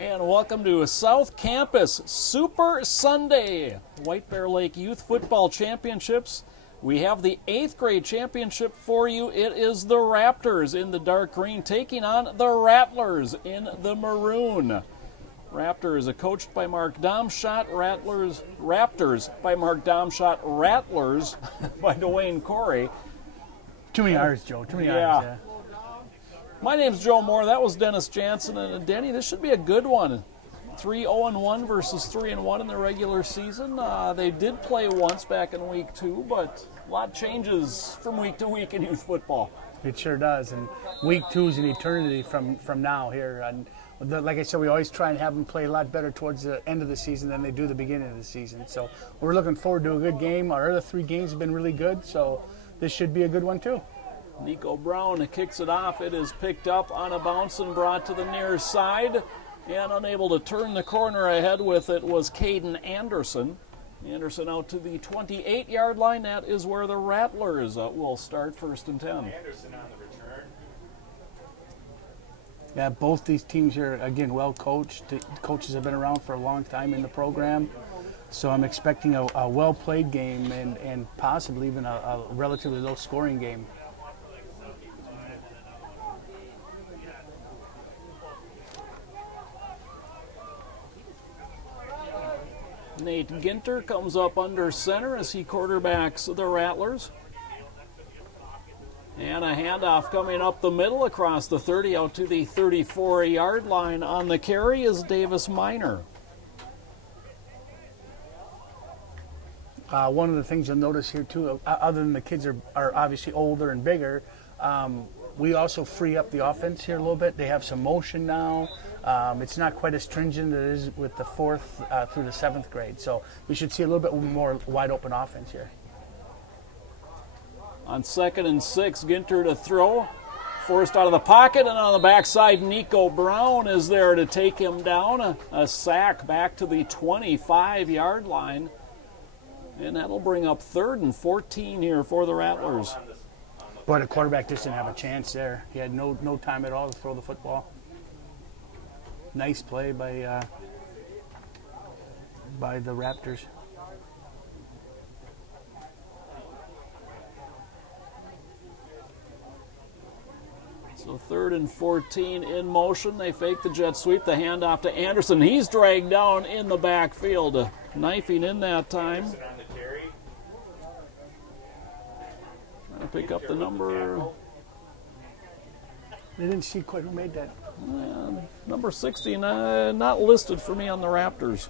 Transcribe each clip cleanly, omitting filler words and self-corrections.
And welcome to South Campus Super Sunday, White Bear Lake Youth Football Championships. We have the 8th grade championship for you. It is the Raptors in the dark green taking on the Rattlers in the maroon. Raptors are coached by Mark Domschott, Raptors by Mark Domschott, Rattlers by Dwayne Corey. Too many R's, Joe. Too many R's. Yeah. My name's Joe Moore. That was Dennis Jansen. And Denny, this should be a good one. 3-0-1 versus 3-1 in the regular season. They did play once back in week 2, but a lot changes from week to week in youth football. It sure does. And week 2 is an eternity from now here. And like I said, we always try and have them play a lot better towards the end of the season than they do the beginning of the season. So we're looking forward to a good game. Our other 3 games have been really good, so this should be a good one too. Nico Brown kicks it off. It is picked up on a bounce and brought to the near side. And unable to turn the corner ahead with it was Caden Anderson. Anderson out to the 28-yard line. That is where the Rattlers will start 1st and 10. Anderson on the return. Yeah, both these teams are, again, well coached. The coaches have been around for a long time in the program. So I'm expecting a well-played game and possibly even a relatively low-scoring game. Nate Ginter comes up under center as he quarterbacks the Rattlers. And a handoff coming up the middle across the 30 out to the 34-yard line. On the carry is Davis Minor. One of the things you'll notice here too, other than the kids are obviously older and bigger, we also free up the offense here a little bit. They have some motion now. It's not quite as stringent as it is with the 4th through the 7th grade. So we should see a little bit more wide open offense here. On 2nd and 6, Ginter to throw. Forced out of the pocket, and on the backside, Nico Brown is there to take him down. A sack back to the 25-yard line. And that'll bring up 3rd and 14 here for the Rattlers. But the quarterback just didn't have a chance there. He had no time at all to throw the football. Nice play by the Raptors. So 3rd and 14 in motion. They fake the jet sweep, the handoff to Anderson. He's dragged down in the backfield, knifing in that time. Trying to pick up the number. They didn't see quite who made that. Number 60, not listed for me on the Raptors.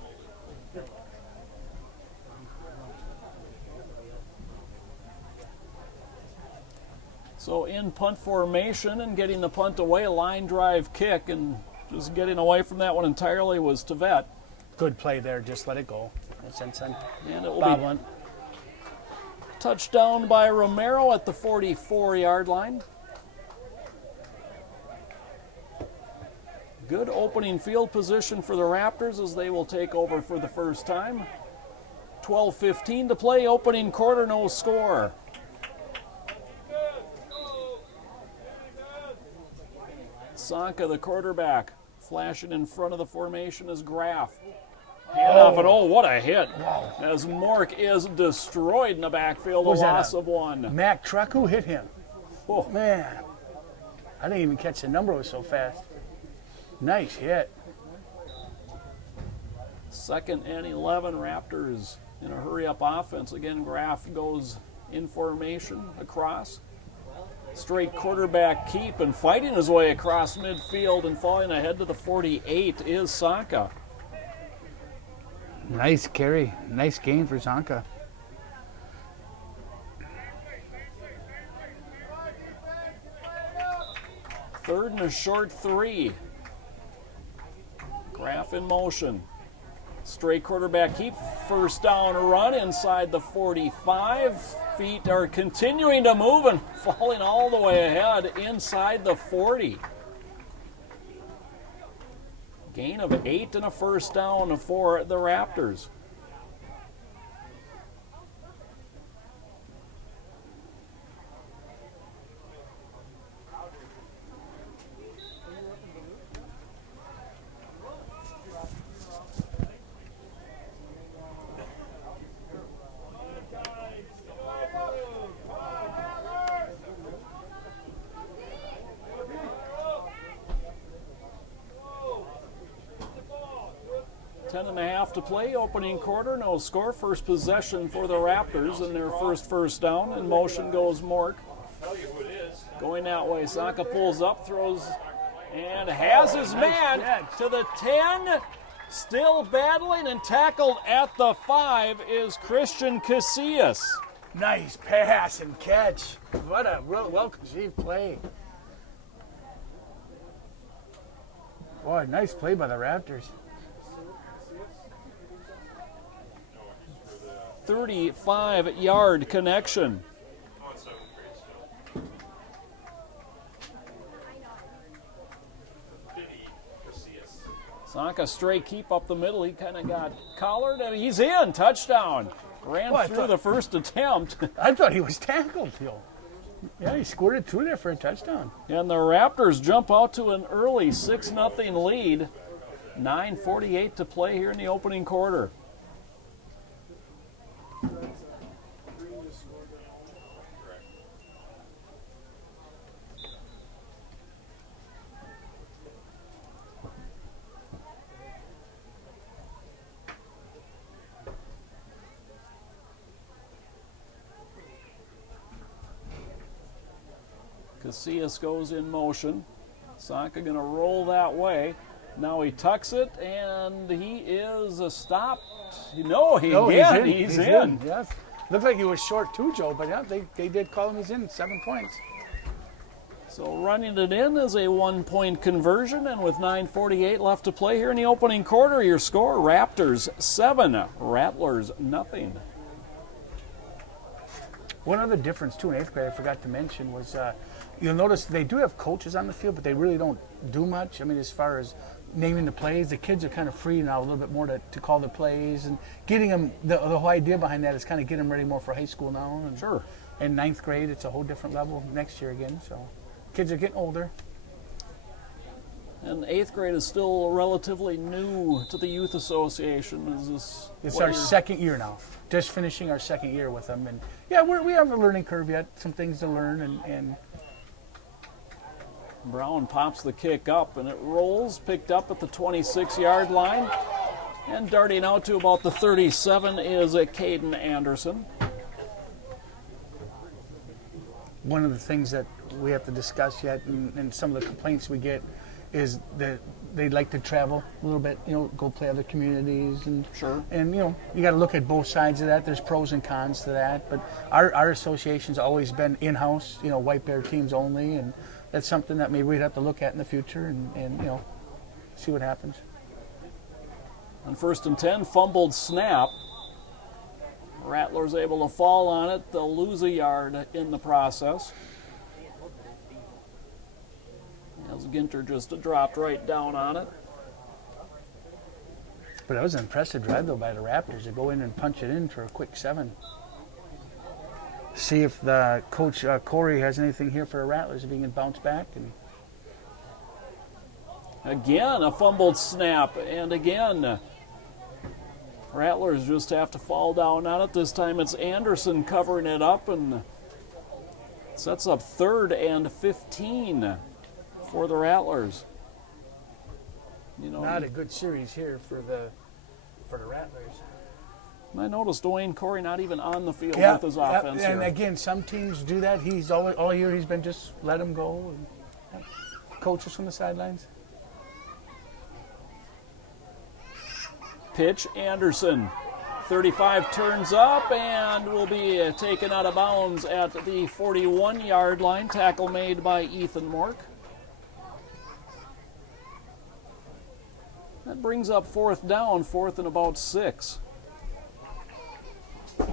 So in punt formation and getting the punt away, line drive kick, and just getting away from that one entirely was Tevet. Good play there, just let it go. No sense in. And it will be touchdown by Romero at the 44-yard line. Good opening field position for the Raptors as they will take over for the first time. 12:15 to play, opening quarter, no score. Sanka, the quarterback, flashing in front of the formation is Graff. Handoff, and what a hit. Wow. As Mork is destroyed in the backfield, a loss of 1. Mac Truck, who hit him? Oh. Man, I didn't even catch the number, it was so fast. Nice hit. 2nd and 11, Raptors in a hurry-up offense. Again, Graff goes in formation across. Straight quarterback keep and fighting his way across midfield and falling ahead to the 48 is Sanka. Nice carry. Nice gain for Sanka. Third and a short 3. Graff in motion. Straight quarterback keep. First down run inside the 45. Feet are continuing to move and falling all the way ahead inside the 40. Gain of 8 and a first down for the Raptors. 10.5 to play, opening quarter, no score. First possession for the Raptors and their first down. In motion goes Mork. Going that way, Saka pulls up, throws, and has his man to the 10. Still battling and tackled at the 5 is Christian Casillas. Nice pass and catch. What a well-conceived play. Boy, nice play by the Raptors. 35-yard connection. Saka straight keep up the middle. He kind of got collared, and he's in. Touchdown. Ran through the first attempt. I thought he was tackled, Phil. Yeah, he scored it through there for a touchdown. And the Raptors jump out to an early 6-0 lead. 9:48 to play here in the opening quarter. Casillas goes in motion. Saka going to roll that way. Now he tucks it, and he is stopped. No, he's in. Yes. Looked like he was short too, Joe, but yeah, they did call him. He's in. 7 points. So running it in is a 1-point conversion, and with 9:48 left to play here in the opening quarter, your score, Raptors 7, Rattlers nothing. One other difference, too, in 8th grade I forgot to mention was you'll notice they do have coaches on the field, but they really don't do much. I mean, as far as naming the plays, the kids are kind of free now a little bit more to call the plays, and getting them, the whole idea behind that is kind of getting them ready more for high school now. And sure. In 9th grade, it's a whole different level next year again, so kids are getting older. And 8th grade is still relatively new to the Youth Association. It's our second year now. Just finishing our second year with them. And yeah, we have a learning curve yet, some things to learn. And Brown pops the kick up, and it rolls, picked up at the 26-yard line. And darting out to about the 37 is Caden Anderson. One of the things that we have to discuss yet, and some of the complaints we get, is that they like to travel a little bit, go play other communities, and sure. And you got to look at both sides of that. There's pros and cons to that, but our association's always been in-house, White Bear teams only, and that's something that maybe we'd have to look at in the future and see what happens. On 1st and 10, fumbled snap. Rattlers able to fall on it. They'll lose a yard in the process. As Ginter just dropped right down on it. But that was an impressive drive, though, by the Raptors to go in and punch it in for a quick 7. See if the coach, Corey, has anything here for the Rattlers, if he can bounce back. And again, a fumbled snap, and again, Rattlers just have to fall down on it. This time it's Anderson covering it up, and sets up 3rd and 15 for the Rattlers. Not a good series here for the Rattlers. I noticed Dwayne Corey not even on the field with his offense and here. Again, some teams do that. He's all year he's been just let him go and coaches from the sidelines. Pitch, Anderson. 35 turns up and will be taken out of bounds at the 41-yard line. Tackle made by Ethan Mork. That brings up 4th down, 4th and about 6. I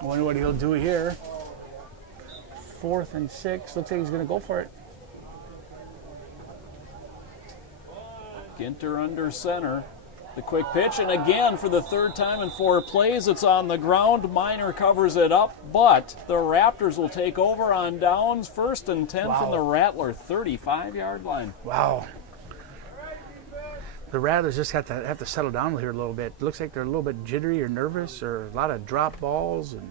wonder what he'll do here. 4th and 6. Looks like he's going to go for it. Ginter under center. The quick pitch, and again for the 3rd time in 4 plays, it's on the ground. Miner covers it up, but the Raptors will take over on downs. 1st and 10 from the Rattler 35-yard line. Wow. The Rattlers just have to settle down here a little bit. It looks like they're a little bit jittery or nervous, or a lot of drop balls, and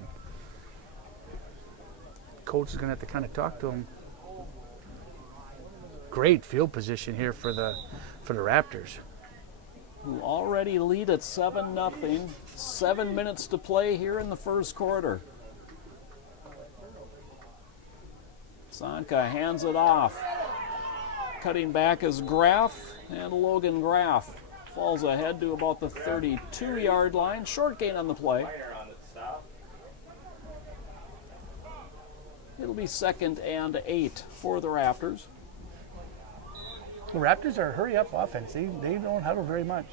coach is going to have to kind of talk to them. great field position here for the Raptors. Who already lead at 7-0. 7 minutes to play here in the first quarter. Zonka hands it off. Cutting back is Graff, and Logan Graff falls ahead to about the 32-yard line. Short gain on the play. It'll be 2nd and 8 for the Raptors. The Raptors are a hurry-up offense. They don't huddle very much.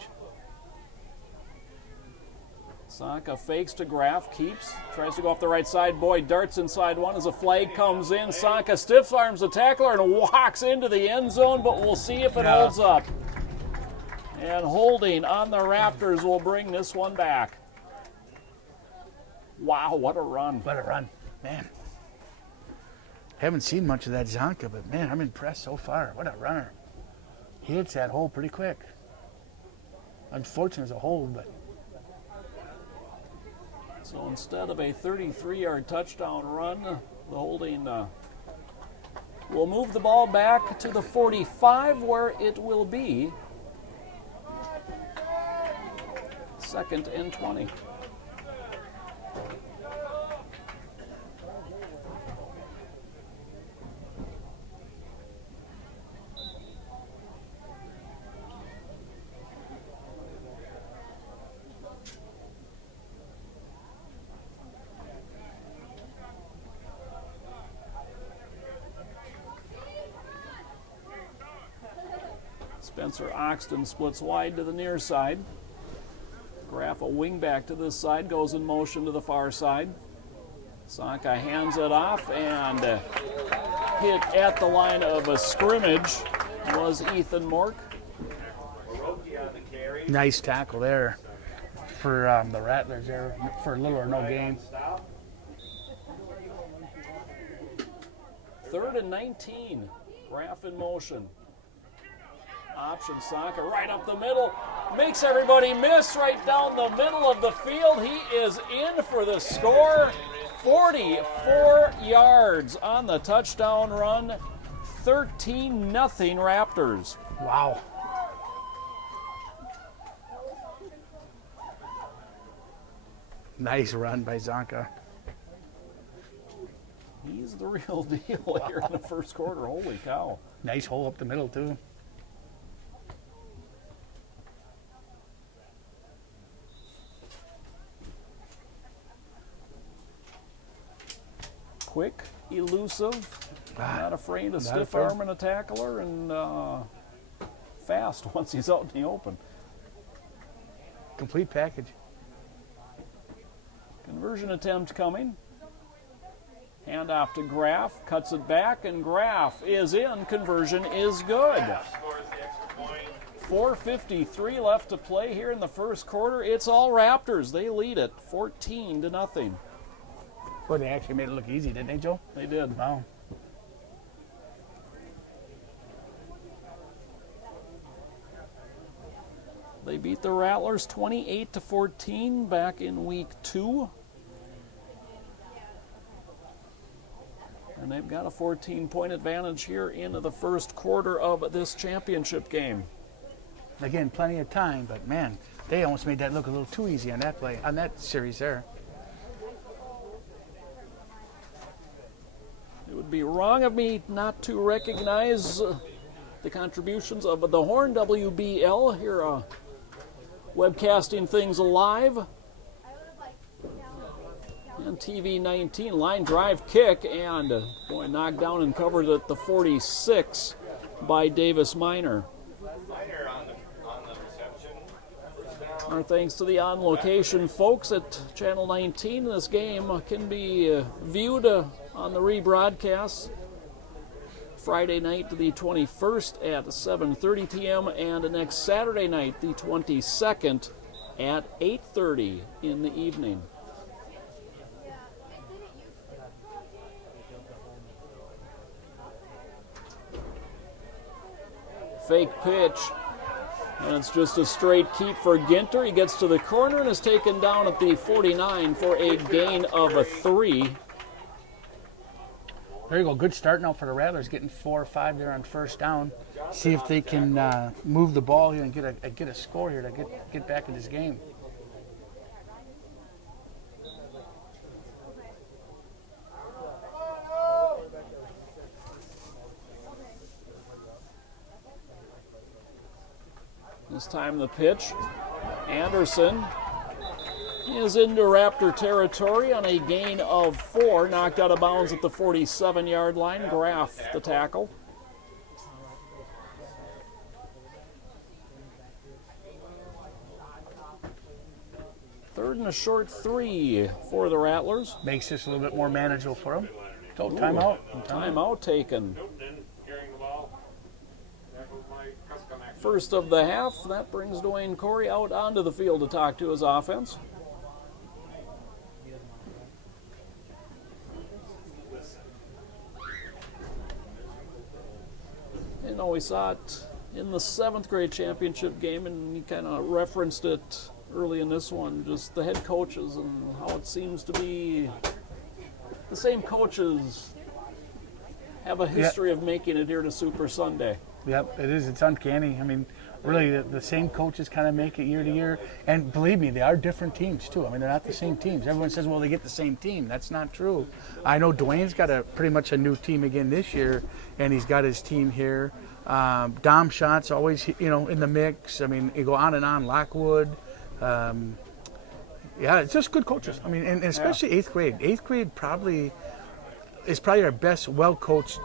Zonka fakes to Graff, keeps, tries to go off the right side. Boyd darts inside one as a flag comes in. Zonka stiff arms the tackler and walks into the end zone, but we'll see if it holds up. And holding on the Raptors will bring this one back. Wow, what a run. What a run, man. Haven't seen much of that Zonka, but man, I'm impressed so far. What a runner. He hits that hole pretty quick. Unfortunate as a hold, but. So instead of a 33-yard touchdown run, the holding will move the ball back to the 45 where it will be 2nd and 20. Spencer Oxton splits wide to the near side. Graff a wing back to this side, goes in motion to the far side. Zonka hands it off, and hit at the line of a scrimmage was Ethan Mork. Nice tackle there for the Rattlers there for little or no gain. 3rd and 19. Graff in motion. Option Zonka right up the middle. Makes everybody miss right down the middle of the field. He is in for the score. 44 yards on the touchdown run. 13-0 Raptors. Wow. Nice run by Zonka. He's the real deal here in the first quarter. Holy cow. Nice hole up the middle, too. Quick, elusive, not afraid to stiff arm and a tackler, and fast once he's out in the open. Complete package. Conversion attempt coming. Hand off to Graff, cuts it back, and Graff is in. Conversion is good. 4:53 left to play here in the first quarter. It's all Raptors. They lead it 14-0. Boy, they actually made it look easy, didn't they, Joe? They did. Wow. They beat the Rattlers 28-14 back in week 2. And they've got a 14-point advantage here into the first quarter of this championship game. Again, plenty of time, but man, they almost made that look a little too easy on that play, on that series there. It would be wrong of me not to recognize the contributions of the Horn WBL here, webcasting things live. And TV 19, line drive kick, and boy, knocked down and covered at the 46 by Davis Minor. Our thanks to the on-location folks at Channel 19. This game can be viewed on the rebroadcast Friday night, the 21st at 7:30 p.m. and next Saturday night, the 22nd at 8:30 in the evening. Fake pitch, and it's just a straight keep for Ginter. He gets to the corner and is taken down at the 49 for a gain of 3. There you go. Good start now for the Rattlers, getting 4 or 5 there on first down. See if they can move the ball here and get a score here to get back in this game. This time the pitch. Anderson is into Raptor territory on a gain of 4. Knocked out of bounds at the 47-yard line. Graff the tackle. Third and a short 3 for the Rattlers. Makes this a little bit more manageable for them. So timeout. Timeout taken. First of the half. That brings Dwayne Corey out onto the field to talk to his offense. You know, we saw it in the 7th grade championship game, and he kind of referenced it early in this one, just the head coaches and how it seems to be the same coaches have a history of making it here to Super Sunday. Yep, it is. It's uncanny. I mean, really, the same coaches kind of make it year to year. And believe me, they are different teams, too. I mean, they're not the same teams. Everyone says, well, they get the same team. That's not true. I know Dwayne's got pretty much a new team again this year, and he's got his team here. Dom Schott's always, in the mix. I mean, you go on and on. Lockwood. Yeah, it's just good coaches. I mean, and especially 8th grade. 8th grade is probably our best well-coached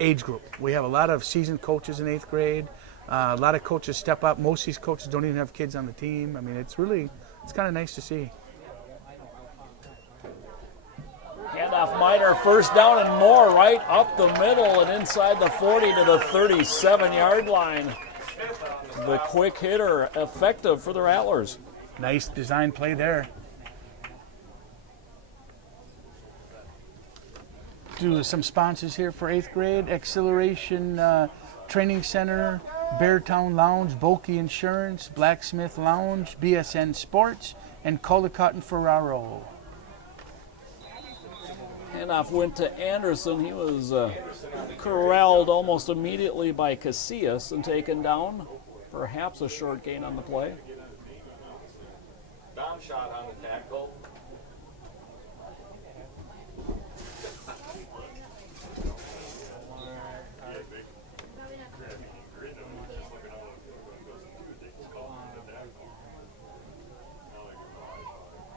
age group. We have a lot of seasoned coaches in 8th grade. A lot of coaches step up. Most of these coaches don't even have kids on the team. I mean, it's kind of nice to see. Handoff Miner, first down and more, right up the middle and inside the 40 to the 37-yard line. The quick hitter, effective for the Rattlers. Nice design play there. Do some sponsors here for 8th grade. Acceleration Training Center, Beartown Lounge, Bulky Insurance, Blacksmith Lounge, BSN Sports, and Caldecott and Ferraro. Handoff went to Anderson. He was corralled almost immediately by Casillas and taken down. Perhaps a short gain on the play. Dom shot on the tackle.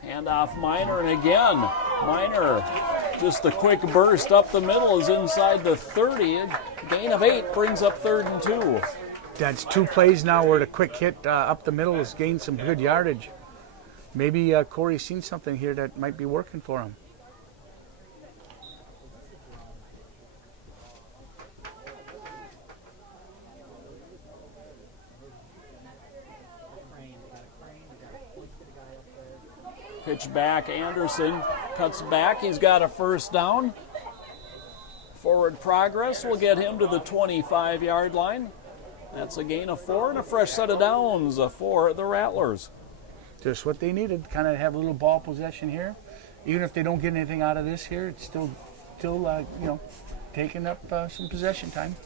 Handoff Miner, and again, Miner, just a quick burst up the middle, is inside the 30. Gain of 8 brings up 3rd and 2. That's 2 plays now where the quick hit up the middle has gained some good yardage. Maybe Corey's seen something here that might be working for him. Pitch back, Anderson cuts back. He's got a first down. Forward progress will get him to the 25-yard line. That's a gain of 4 and a fresh set of downs for the Rattlers. Just what they needed, kind of have a little ball possession here. Even if they don't get anything out of this here, it's still taking up some possession time.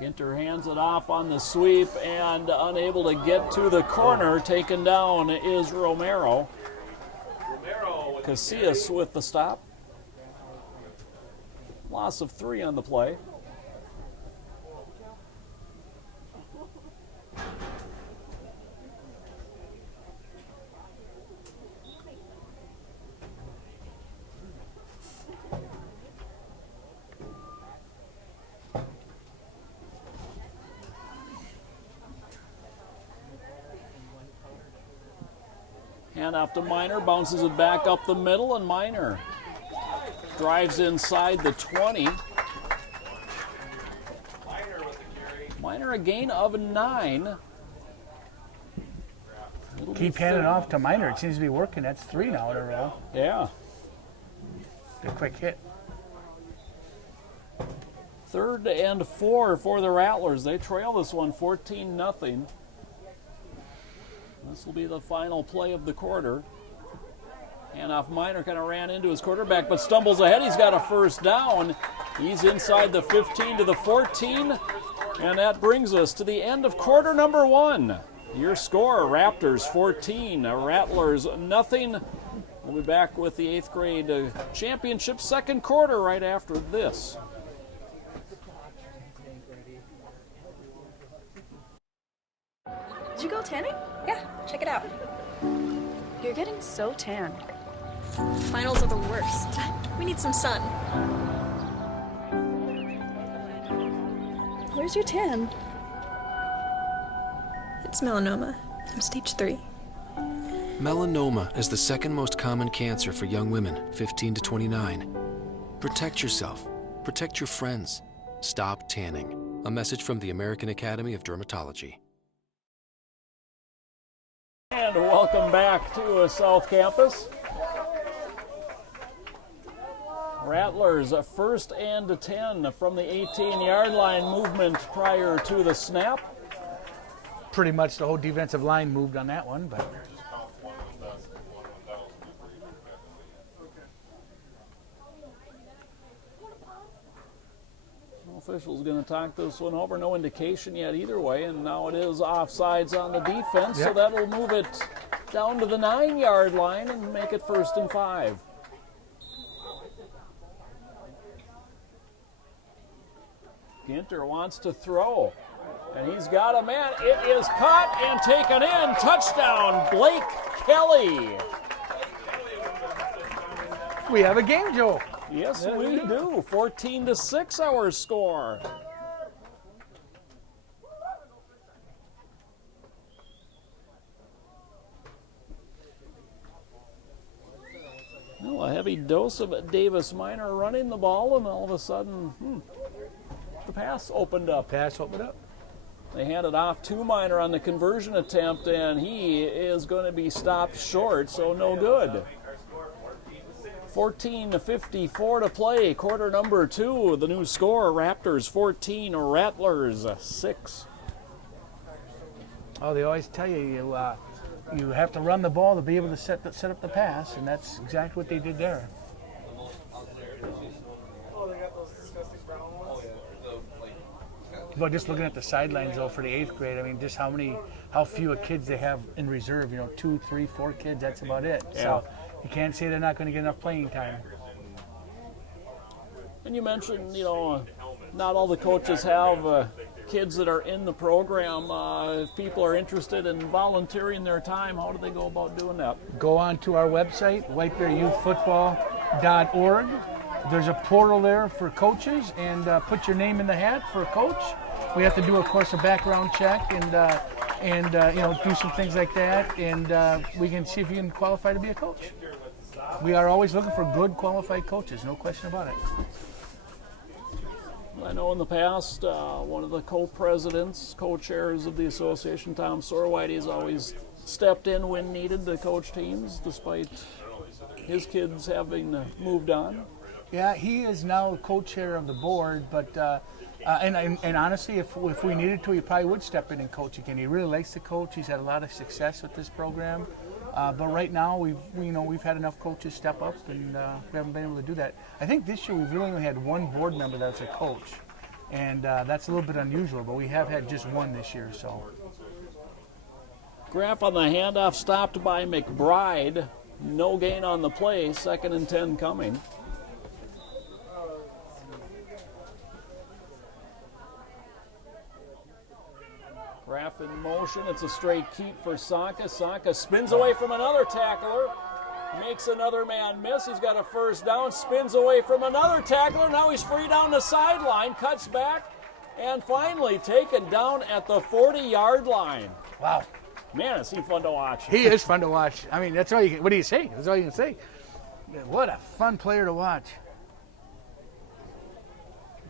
Ginter hands it off on the sweep and unable to get to the corner. Taken down is Romero. Casillas with the stop. Loss of 3 on the play. Handoff to Miner, bounces it back up the middle, and Miner drives inside the 20. Miner a gain of 9. Keep handing off to Miner. It seems to be working. That's 3 now in a row. Yeah. The quick hit. 3rd and 4 for the Rattlers. They trail this one 14-0. This will be the final play of the quarter. Handoff Minor kind of ran into his quarterback but stumbles ahead. He's got a first down. He's inside the 15 to the 14. And that brings us to the end of quarter number 1. Your score, Raptors 14, Rattlers nothing. We'll be back with the 8th grade championship second quarter right after this. Did you go tanning? Yeah, check it out. You're getting so tan. Finals are the worst. We need some sun. Where's your tan? It's melanoma. I'm stage 3. Melanoma is the second most common cancer for young women, 15 to 29. Protect yourself. Protect your friends. Stop tanning. A message from the American Academy of Dermatology. And welcome back to South Campus. Rattlers 1st and 10 from the 18-yard line, movement prior to the snap. Pretty much the whole defensive line moved on that one, but Official's going to talk this one over. No indication yet either way, and now it is offsides on the defense, so that'll move it down to the 9-yard line and make it 1st and 5. Ginter wants to throw, and he's got a man. It is caught and taken in. Touchdown, Blake Kelly. we have a game, Joe. Yes, we do. 14-6 our score. Well, a heavy dose of Davis Minor running the ball, and all of a sudden, the pass opened up. They handed off to Minor on the conversion attempt, and he is going to be stopped short, so no good. 14:54 to play, quarter number 2. The new score, Raptors 14, Rattlers 6. Oh, they always tell you you have to run the ball to be able to set up the pass, and that's exactly what they did there. But just looking at the sidelines, though, for the 8th grade, I mean, just how few kids they have in reserve. 2, 3, 4 kids. That's about it. Yeah. So you can't say they're not going to get enough playing time. And you mentioned, not all the coaches have kids that are in the program. If people are interested in volunteering their time, how do they go about doing that? Go on to our website, WhiteBearYouthFootball.org. There's a portal there for coaches, and put your name in the hat for a coach. We have to do, of course, a background check and do some things like that, and we can see if you can qualify to be a coach. We are always looking for good, qualified coaches, no question about it. I know in the past, one of the co-presidents, co-chairs of the association, Tom Sorwhite, has always stepped in when needed to coach teams, despite his kids having moved on. Yeah, he is now co-chair of the board, but and honestly, if we needed to, he probably would step in and coach again. He really likes to coach. He's had a lot of success with this program, but right now we've had enough coaches step up, and we haven't been able to do that. I think this year we've really only had one board member that's a coach, and that's a little bit unusual. But we have had just one this year, so. Graff on the handoff, stopped by McBride. No gain on the play. 2nd and 10 coming. Graff in motion. It's a straight keep for Sonka. Sonka spins away from another tackler. Makes another man miss. He's got a first down. Spins away from another tackler. Now he's free down the sideline. Cuts back. And finally taken down at the 40-yard line. Wow. Man, is he fun to watch. He is fun to watch. I mean, that's all you can, what do you say? That's all you can say. What a fun player to watch.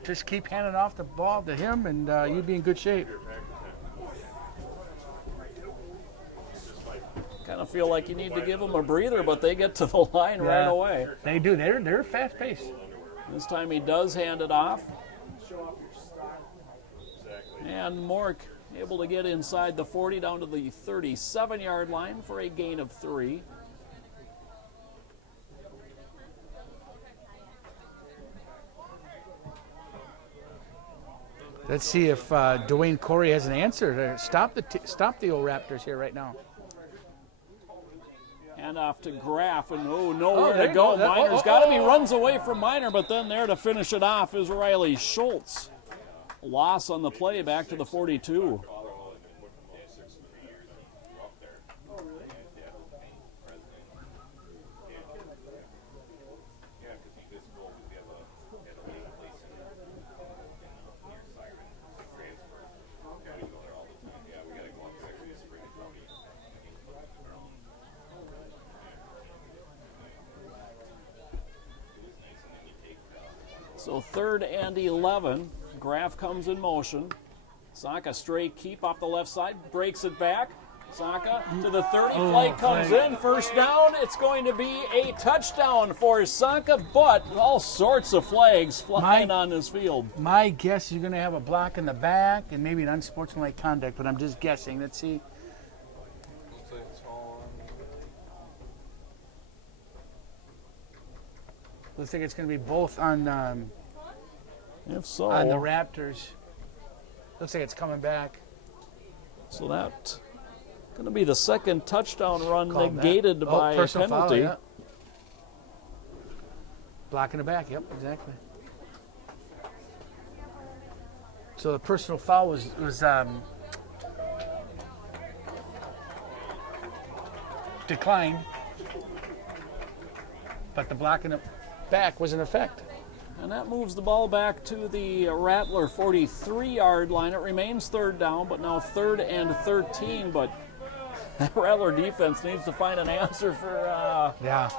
Just keep handing off the ball to him, and you'll be in good shape. Kind of feel like you need to give them a breather, but they get to the line right away. They do. They're fast-paced. This time he does hand it off. And Mork able to get inside the 40 down to the 37-yard line for a gain of 3. Let's see if Dwayne Corey has an answer to stop the old Raptors here right now. And off to Graff, and nowhere there to you go. go. Miner's got to be runs away from Miner, but then there to finish it off is Riley Schultz. Loss on the play back to the 42. So 3rd and 11. Graff comes in motion. Saka straight keep off the left side, breaks it back. Saka to the 30, flight comes in, first down. It's going to be a touchdown for Saka, but all sorts of flags flying on this field. My guess is you're going to have a block in the back and maybe an unsportsmanlike conduct, but I'm just guessing. Let's see. Looks like it's going to be both on If so, on the Raptors. Looks like it's coming back. So that's going to be the second touchdown run Called negated that. by a Personal penalty. foul, yeah. Block in the back, yep, exactly. So the personal foul was declined, but the block in the back was in effect. And that moves the ball back to the Rattler 43-yard line. It remains 3rd down, but now 3rd and 13. But that Rattler defense needs to find an answer for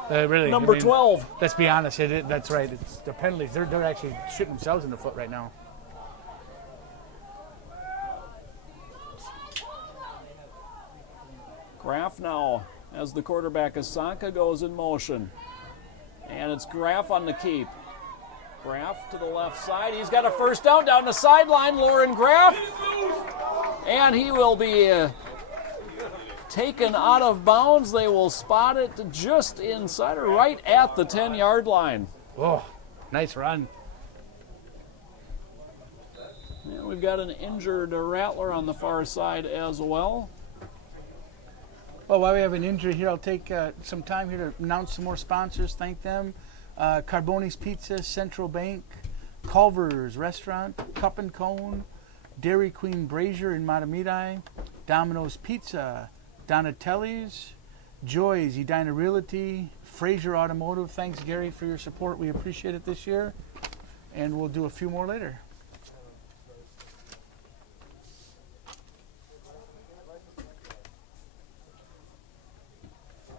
really number 12. Let's be honest, that's right. It's the penalties. They're actually shooting themselves in the foot right now. Graff now, as the quarterback, Saka goes in motion. And it's Graff on the keep. Graff to the left side. He's got a first down the sideline. Lauren Graff. And he will be taken out of bounds. They will spot it just inside or right at the 10-yard line. Oh, nice run. And we've got an injured Rattler on the far side as well. Well, while we have an injury here, I'll take some time here to announce some more sponsors. Thank them. Carboni's Pizza, Central Bank, Culver's Restaurant, Cup and Cone, Dairy Queen Brazier in Matamidi, Domino's Pizza, Donatelli's, Joy's Edina Realty, Fraser Automotive. Thanks, Gary, for your support. We appreciate it this year, and we'll do a few more later.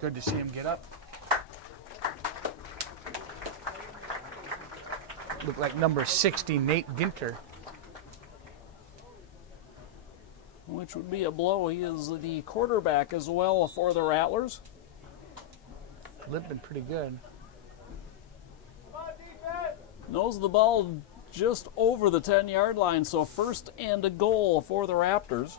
Good to see him get up. Look like number 60, Nate Ginter. Which would be a blow. He is the quarterback as well for the Rattlers. Limping pretty good. Knows the ball just over the 10-yard line, so 1st and a goal for the Raptors.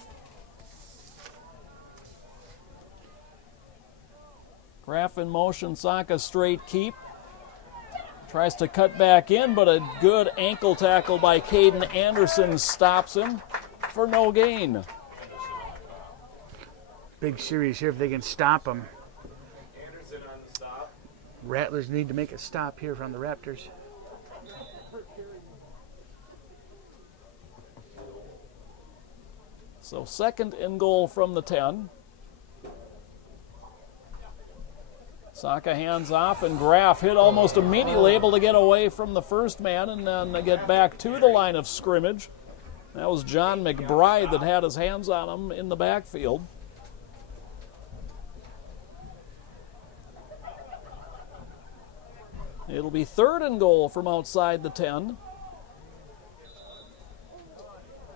Graff in motion, Saka straight keep. Tries to cut back in, but a good ankle tackle by Caden Anderson stops him for no gain. Big series here if they can stop him. Rattlers need to make a stop here from the Raptors. So 2nd and goal from the 10. Saka hands off, and Graff hit almost immediately, able to get away from the first man and then get back to the line of scrimmage. That was John McBride that had his hands on him in the backfield. It'll be 3rd and goal from outside the 10.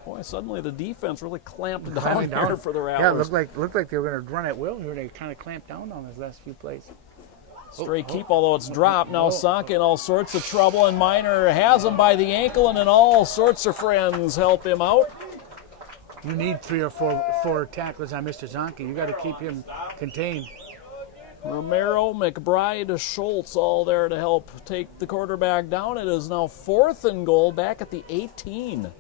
Boy, suddenly the defense really clamped down here for the Rattlers. Yeah, looked like they were going to run at will here. They kind of clamped down on those last few plays. Straight keep, although it's dropped. Now Sanka in all sorts of trouble, and Miner has him by the ankle, and then all sorts of friends help him out. You need 3 or 4 tacklers on Mr. Zonka. You got to keep him contained. Romero, McBride, Schultz all there to help take the quarterback down. It is now 4th and goal back at the 18.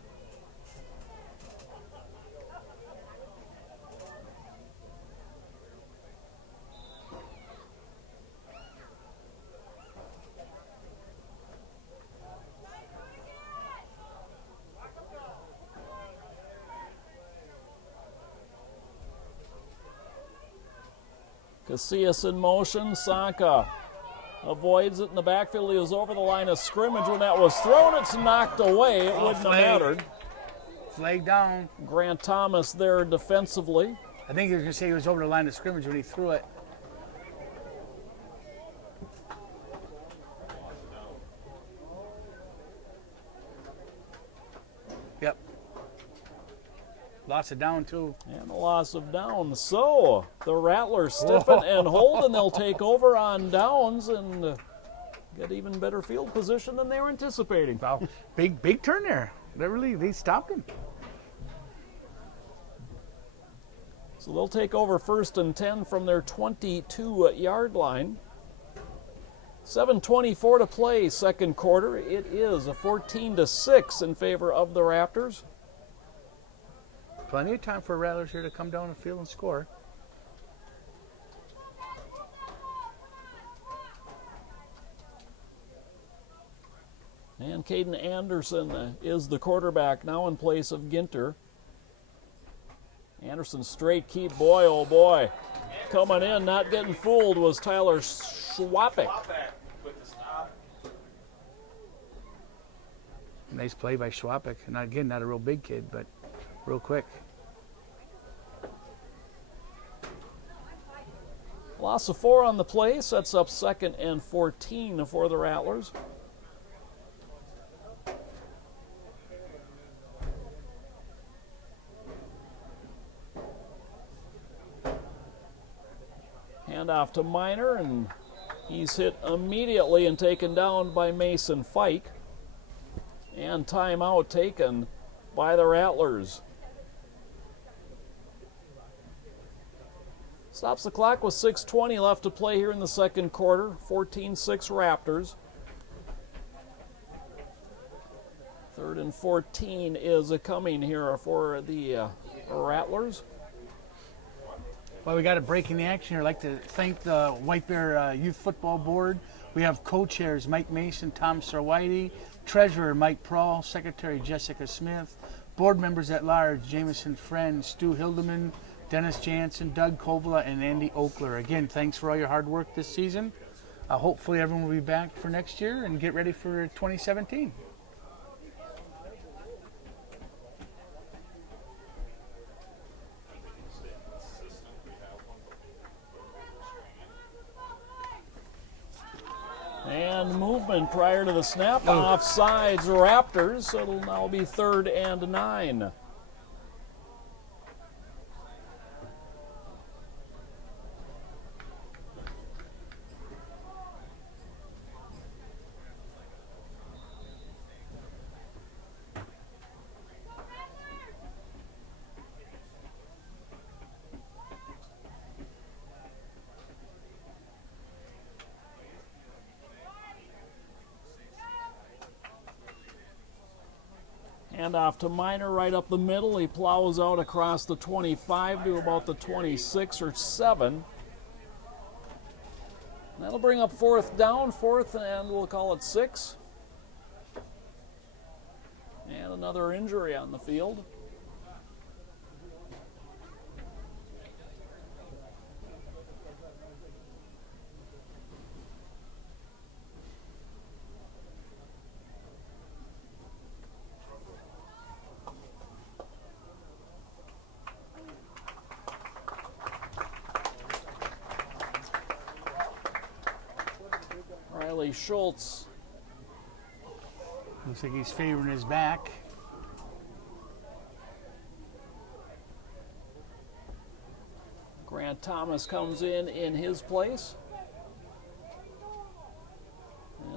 Casillas in motion. Sanka avoids it in the backfield. He was over the line of scrimmage when that was thrown. It's knocked away. It wouldn't have mattered. Flag down. Grant Thomas there defensively. I think he was going to say he was over the line of scrimmage when he threw it. Yep. Loss of down, too. And a loss of down. So the Rattlers stiffen and hold, and they'll take over on downs and get even better field position than they were anticipating. Wow. Big turn there. They stopped him. So they'll take over 1st and 10 from their 22-yard line. 7:24 to play, second quarter. It is a 14-6 in favor of the Raptors. Plenty of time for Rattlers here to come down the field and score. And Caden Anderson is the quarterback now in place of Ginter. Anderson straight keep, boy, oh boy. Coming in, not getting fooled, was Tyler Schwapik. Nice play by Schwapik. And again, not a real big kid, but real quick. Loss of 4 on the play, sets up 2nd and 14 for the Rattlers. Handoff to Miner, and he's hit immediately and taken down by Mason Fike. And timeout taken by the Rattlers. Stops the clock with 6:20 left to play here in the second quarter. 14-6 Raptors. 3rd and 14 is coming here for the Rattlers. Well, we got a break in the action here. I'd like to thank the White Bear Youth Football Board. We have co-chairs Mike Mason, Tom Sarwhitey, Treasurer Mike Prawl, Secretary Jessica Smith, board members at large Jameson Friend, Stu Hildeman, Dennis Jansen, Doug Kovala, and Andy Oakler. Again, thanks for all your hard work this season. Hopefully everyone will be back for next year and get ready for 2017. And movement prior to the snap. Offsides Raptors, so it'll now be 3rd and 9. Handoff to Miner right up the middle. He plows out across the 25 to about the 26 or 7. That'll bring up 4th down, 4th, and we'll call it 6. And another injury on the field. Schultz. Looks like he's favoring his back. Grant Thomas comes in his place.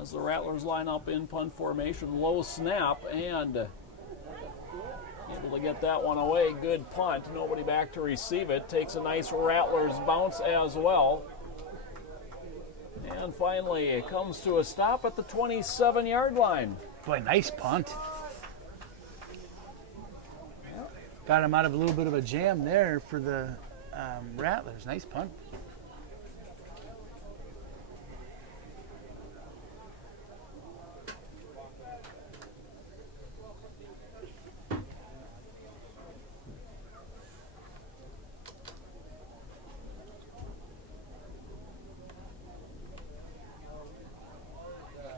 As the Rattlers line up in punt formation, low snap, and able to get that one away. Good punt. Nobody back to receive it. Takes a nice Rattlers bounce as well. And finally, it comes to a stop at the 27-yard line. Boy, nice punt. Got him out of a little bit of a jam there for the Rattlers. Nice punt.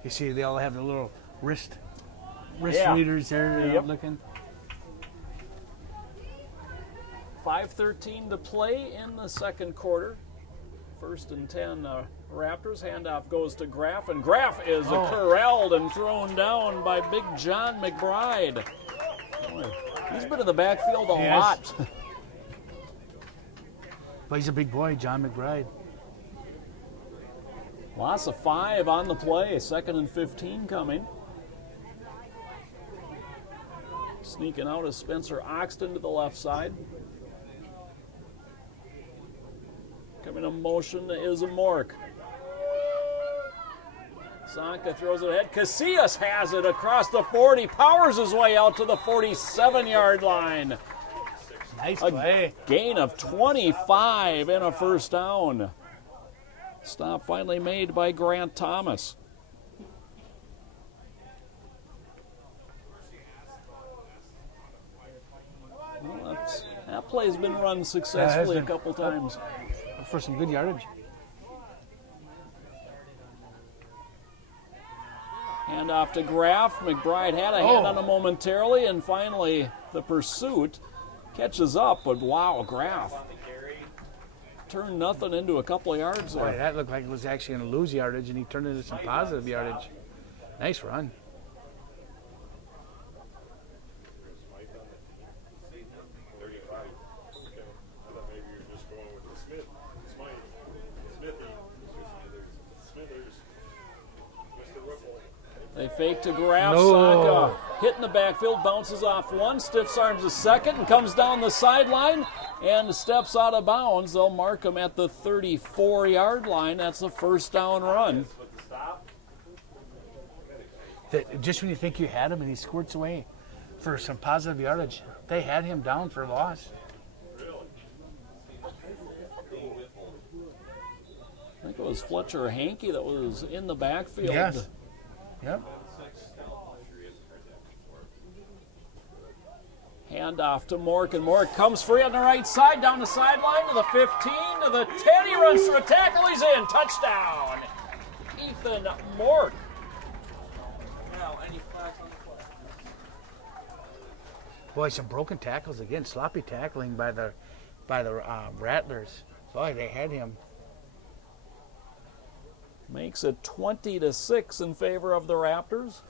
You see, they all have the little wrist readers there. Yep. Looking. 5:13 to play in the second quarter. 1st and 10, Raptors. Handoff goes to Graff, and Graff is corralled and thrown down by Big John McBride. Boy, he's been in the backfield a lot. But he's a big boy, John McBride. Loss of 5 on the play. 2nd and 15 coming. Sneaking out is Spencer Oxton to the left side. Coming in motion is Mork. Sanka throws it ahead. Casillas has it across the 40. Powers his way out to the 47-yard line. Nice play. Gain of 25 and a first down. Stop finally made by Grant Thomas. Well, that play's been run successfully a couple times. For some good yardage. Hand off to Graff. McBride had a hand on him momentarily, and finally the pursuit catches up, but wow, Graff turned nothing into a couple of yards there. Boy, that looked like it was actually going to lose yardage, and he turned it into some positive yardage. Nice run. They fake to Graff. Sanka hitting the backfield, bounces off one, stiffs arms a second, and comes down the sideline and steps out of bounds. They'll mark him at the 34-yard line. That's a first down run. Just when you think you had him and he squirts away for some positive yardage, they had him down for loss. I think it was Fletcher Hankey that was in the backfield. Yes. Yep. Hand off to Mork, and Mork comes free on the right side, down the sideline to the 15, to the 10. He runs through a tackle. He's in. Touchdown. Ethan Mork. Now, any flags on the play? Boy, some broken tackles again. Sloppy tackling by the Rattlers. Boy, they had him. Makes it 20-6 in favor of the Raptors.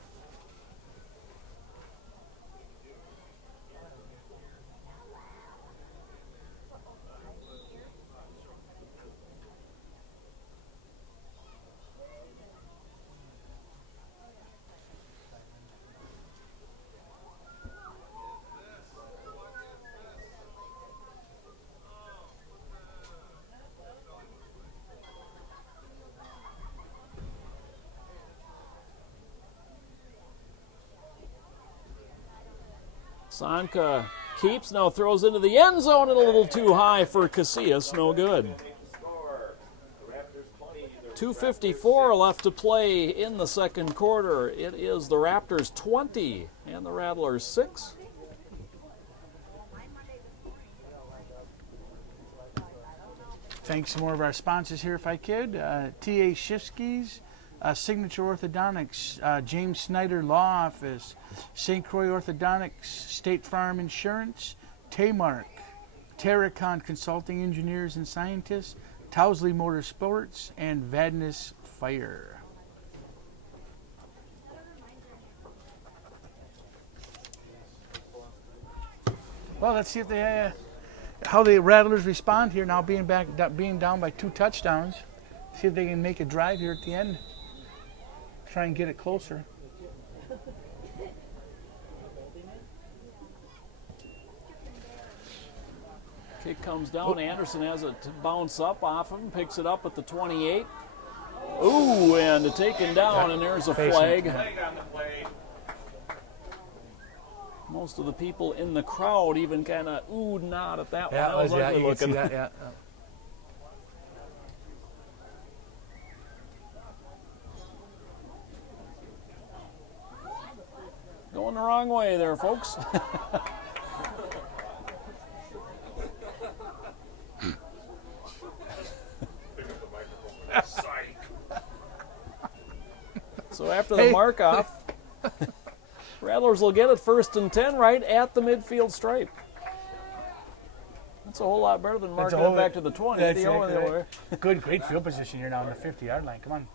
Sanka keeps, now throws into the end zone and a little too high for Casillas, no good. 2:54 left to play in the second quarter. It is the Raptors 20 and the Rattlers 6. Thanks to more of our sponsors here, if I could. T.A. Shifsky's, Signature Orthodontics, James Snyder Law Office, St. Croix Orthodontics, State Farm Insurance, Taymark, Terracon Consulting Engineers and Scientists, Towsley Motorsports, and Vadnais Fire. Well, let's see if they how the Rattlers respond here now, being down by 2 touchdowns. See if they can make a drive here at the end. try and get it closer. Kick comes down. Anderson has it to bounce up off him, picks it up at the 28. Ooh, and taken down, and there's a flag. Most of the people in the crowd even kind of oohed and ahhed at that one. That was ugly looking. You can see that, yeah. Going the wrong way there, folks. So after the mark-off, Rattlers will get it 1st and 10 right at the midfield stripe. That's a whole lot better than marking it back to the 20. Great field position here now on the 50-yard line. Come on.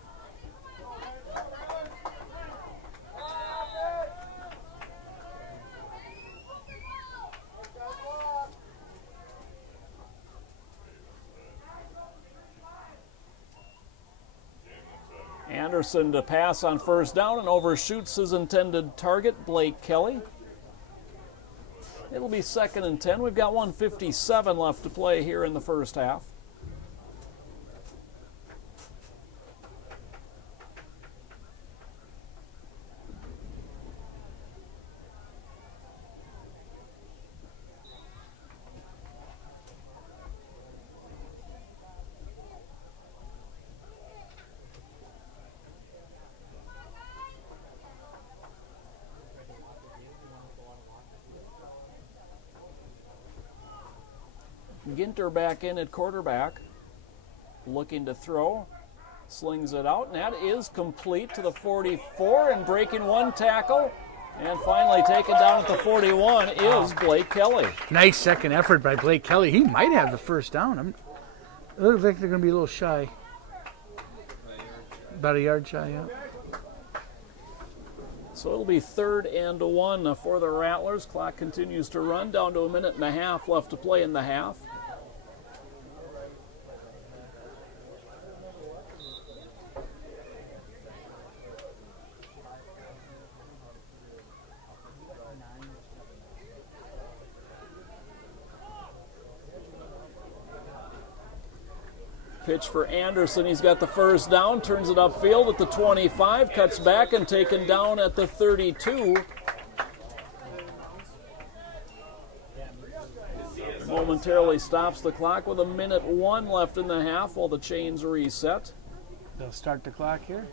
Anderson to pass on 1st down and overshoots his intended target, Blake Kelly. It'll be 2nd and 10. We've got 1:57 left to play here in the first half. Ginter back in at quarterback, looking to throw, slings it out, and that is complete to the 44, and breaking one tackle, and finally taken down at the 41 is Blake Kelly. Nice second effort by Blake Kelly. He might have the 1st down. It looks like they're going to be a little shy. About a yard shy, yeah. So it'll be 3rd and 1 for the Rattlers. Clock continues to run, down to 1.5 minutes left to play in the half. Pitch for Anderson. He's got the 1st down, turns it upfield at the 25, cuts back and taken down at the 32. Momentarily stops the clock with 1:01 minutes left in the half while the chains reset. They'll start the clock here.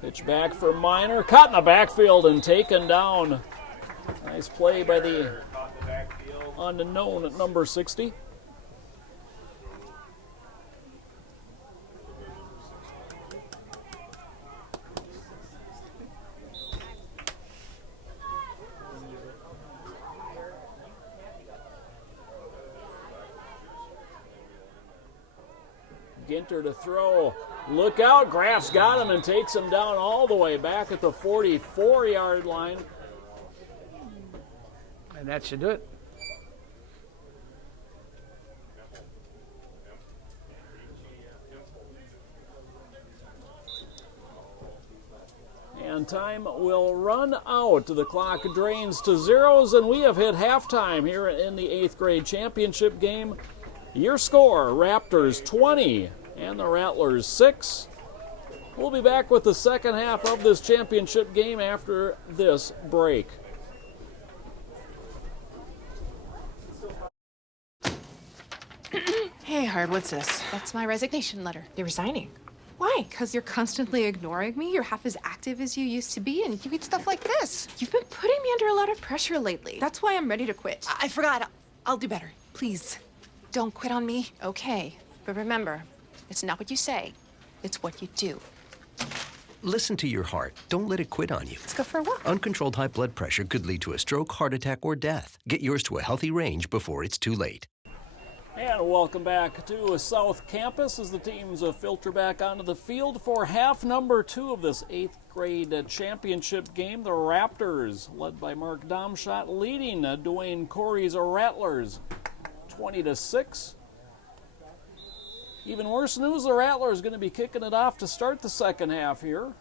Pitch back for Minor, caught in the backfield and taken down. Nice play by the unknown at number 60. Ginter to throw. Look out, Graff's got him and takes him down all the way back at the 44-yard line. And that should do it. And time will run out. The clock drains to zeros, and we have hit halftime here in the 8th grade championship game. Your score, Raptors 20 and the Rattlers 6. We'll be back with the second half of this championship game after this break. Hey, Hard, what's this? That's my resignation letter. You're resigning. Why? Because you're constantly ignoring me. You're half as active as you used to be, and you get stuff like this. You've been putting me under a lot of pressure lately. That's why I'm ready to quit. I forgot. I'll do better. Please, don't quit on me. Okay, but remember, it's not what you say, it's what you do. Listen to your heart. Don't let it quit on you. Let's go for a walk. Uncontrolled high blood pressure could lead to a stroke, heart attack, or death. Get yours to a healthy range before it's too late. And welcome back to South Campus as the teams filter back onto the field for half number 2 of this 8th grade championship game. The Raptors, led by Mark Domschott, leading Dwayne Corey's Rattlers 20-6. Even worse news, the Rattlers going to be kicking it off to start the second half here.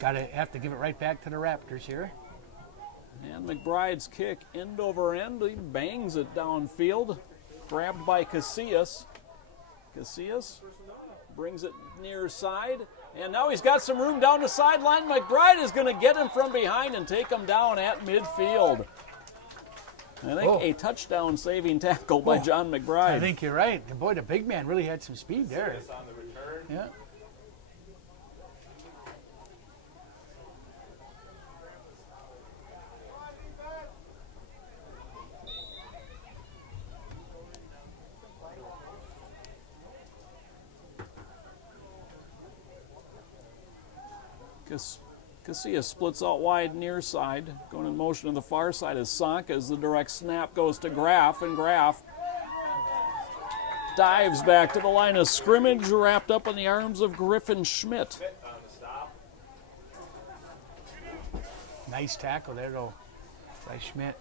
Have to give it right back to the Raptors here. And McBride's kick end over end. He bangs it downfield. Grabbed by Casillas. Casillas brings it near side. And now he's got some room down the sideline. McBride is going to get him from behind and take him down at midfield. I think a touchdown saving tackle by John McBride. I think you're right. Boy, the big man really had some speed there. Yeah. Casillas splits out wide near side. Going in motion to the far side is Sonk as the direct snap goes to Graff, and Graff dives back to the line of scrimmage, wrapped up in the arms of Griffin Schmidt. Nice tackle there, though, by Schmidt.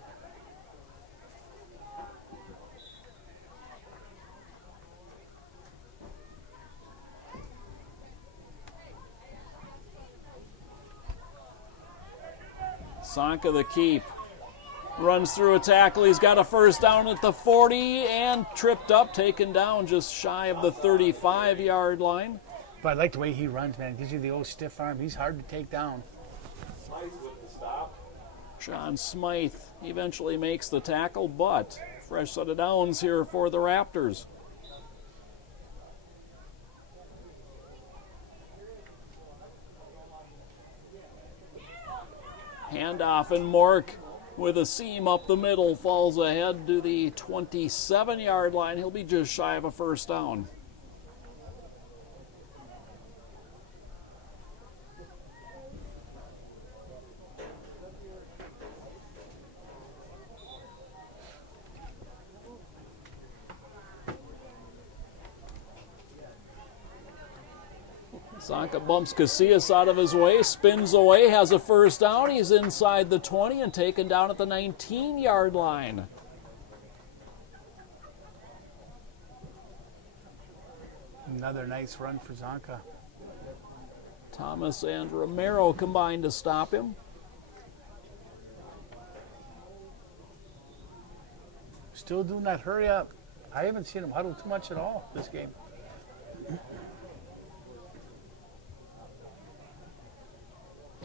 Sonka the keep. Runs through a tackle. He's got a first down at the 40 and tripped up, taken down just shy of the 35-yard line. But I like the way he runs, man. Gives you the old stiff arm. He's hard to take down. Sean Smythe eventually makes the tackle, but fresh set of downs here for the Raptors. Handoff, and Mork with a seam up the middle falls ahead to the 27-yard line. He'll be just shy of a first down. Sonka bumps Casillas out of his way, spins away, has a first down. He's inside the 20 and taken down at the 19-yard line. Another nice run for Zonka. Thomas and Romero combined to stop him. Still doing that hurry up. I haven't seen him huddle too much at all this game.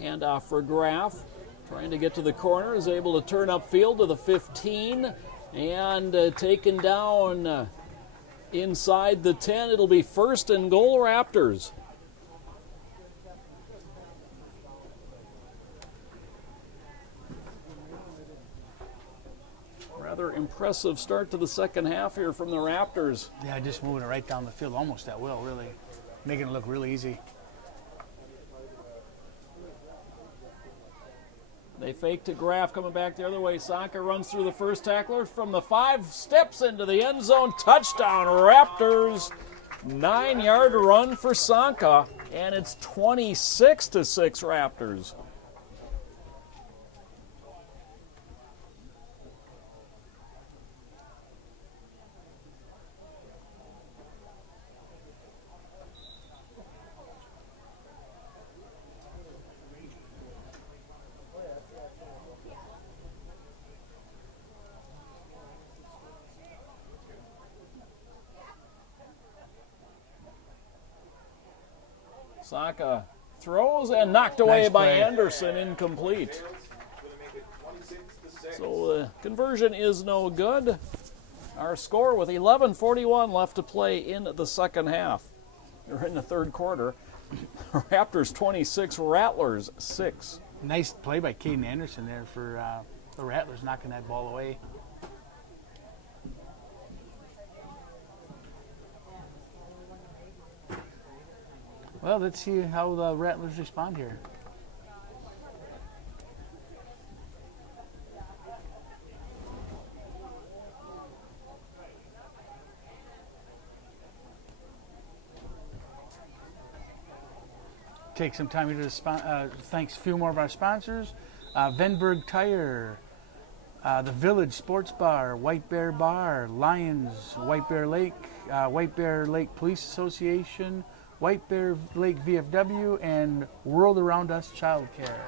Handoff for Graff, trying to get to the corner, is able to turn upfield to the 15 and taken down inside the 10. It'll be first and goal, Raptors. Rather impressive start to the second half here from the Raptors. Yeah, just moving it right down the field, almost at will, really. Making it look really easy. They fake to Graff, coming back the other way. Sonka runs through the first tackler from the 5, steps into the end zone. Touchdown, Raptors. 9-yard run for Sonka, and it's 26-6 Raptors. Sonka throws and knocked away by Anderson, incomplete. So the conversion is no good. Our score with 11:41 left to play in the second half. We're in the third quarter. Raptors 26, Rattlers 6. Nice play by Caden Anderson there for the Rattlers, knocking that ball away. Well, let's see how the Rattlers respond here. take some time here to thanks a few more of our sponsors. Venberg Tire, the Village Sports Bar, White Bear Bar, Lions, White Bear Lake Police Association, White Bear Lake VFW, and World Around Us Childcare.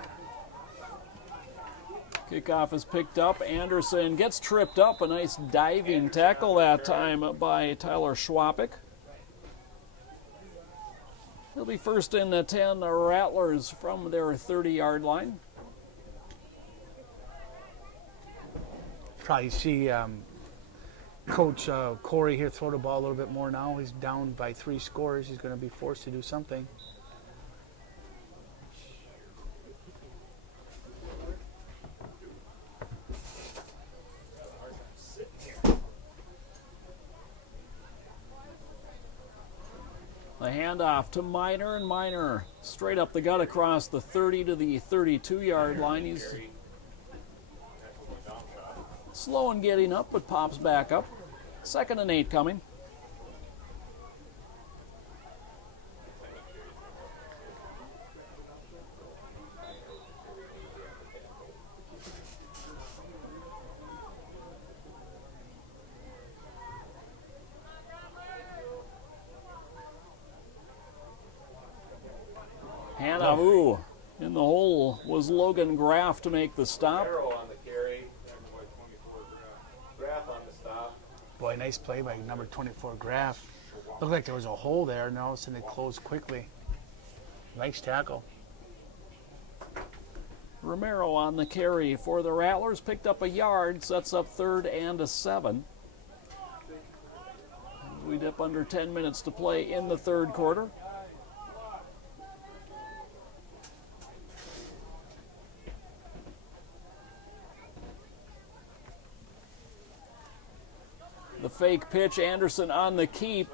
Kickoff is picked up. Anderson gets tripped up. A nice diving tackle that time by Tyler Schwapik. He'll be first and 10, the Rattlers from their 30-yard line. Probably see Coach Corey here throw the ball a little bit more now. He's down by 3 scores. He's going to be forced to do something. The handoff to Minor, and Minor straight up the gut across the 30 to the 32-yard line. He's slow in getting up, but pops back up. 2nd and 8 coming. Hannah, in the hole was Logan Graff to make the stop. Boy, nice play by number 24, Graff. Looked like there was a hole there, and all of a sudden it closed quickly. Nice tackle. Romero on the carry for the Rattlers, picked up a yard, sets up 3rd and 7. We dip under 10 minutes to play in the 3rd quarter. The fake pitch, Anderson on the keep.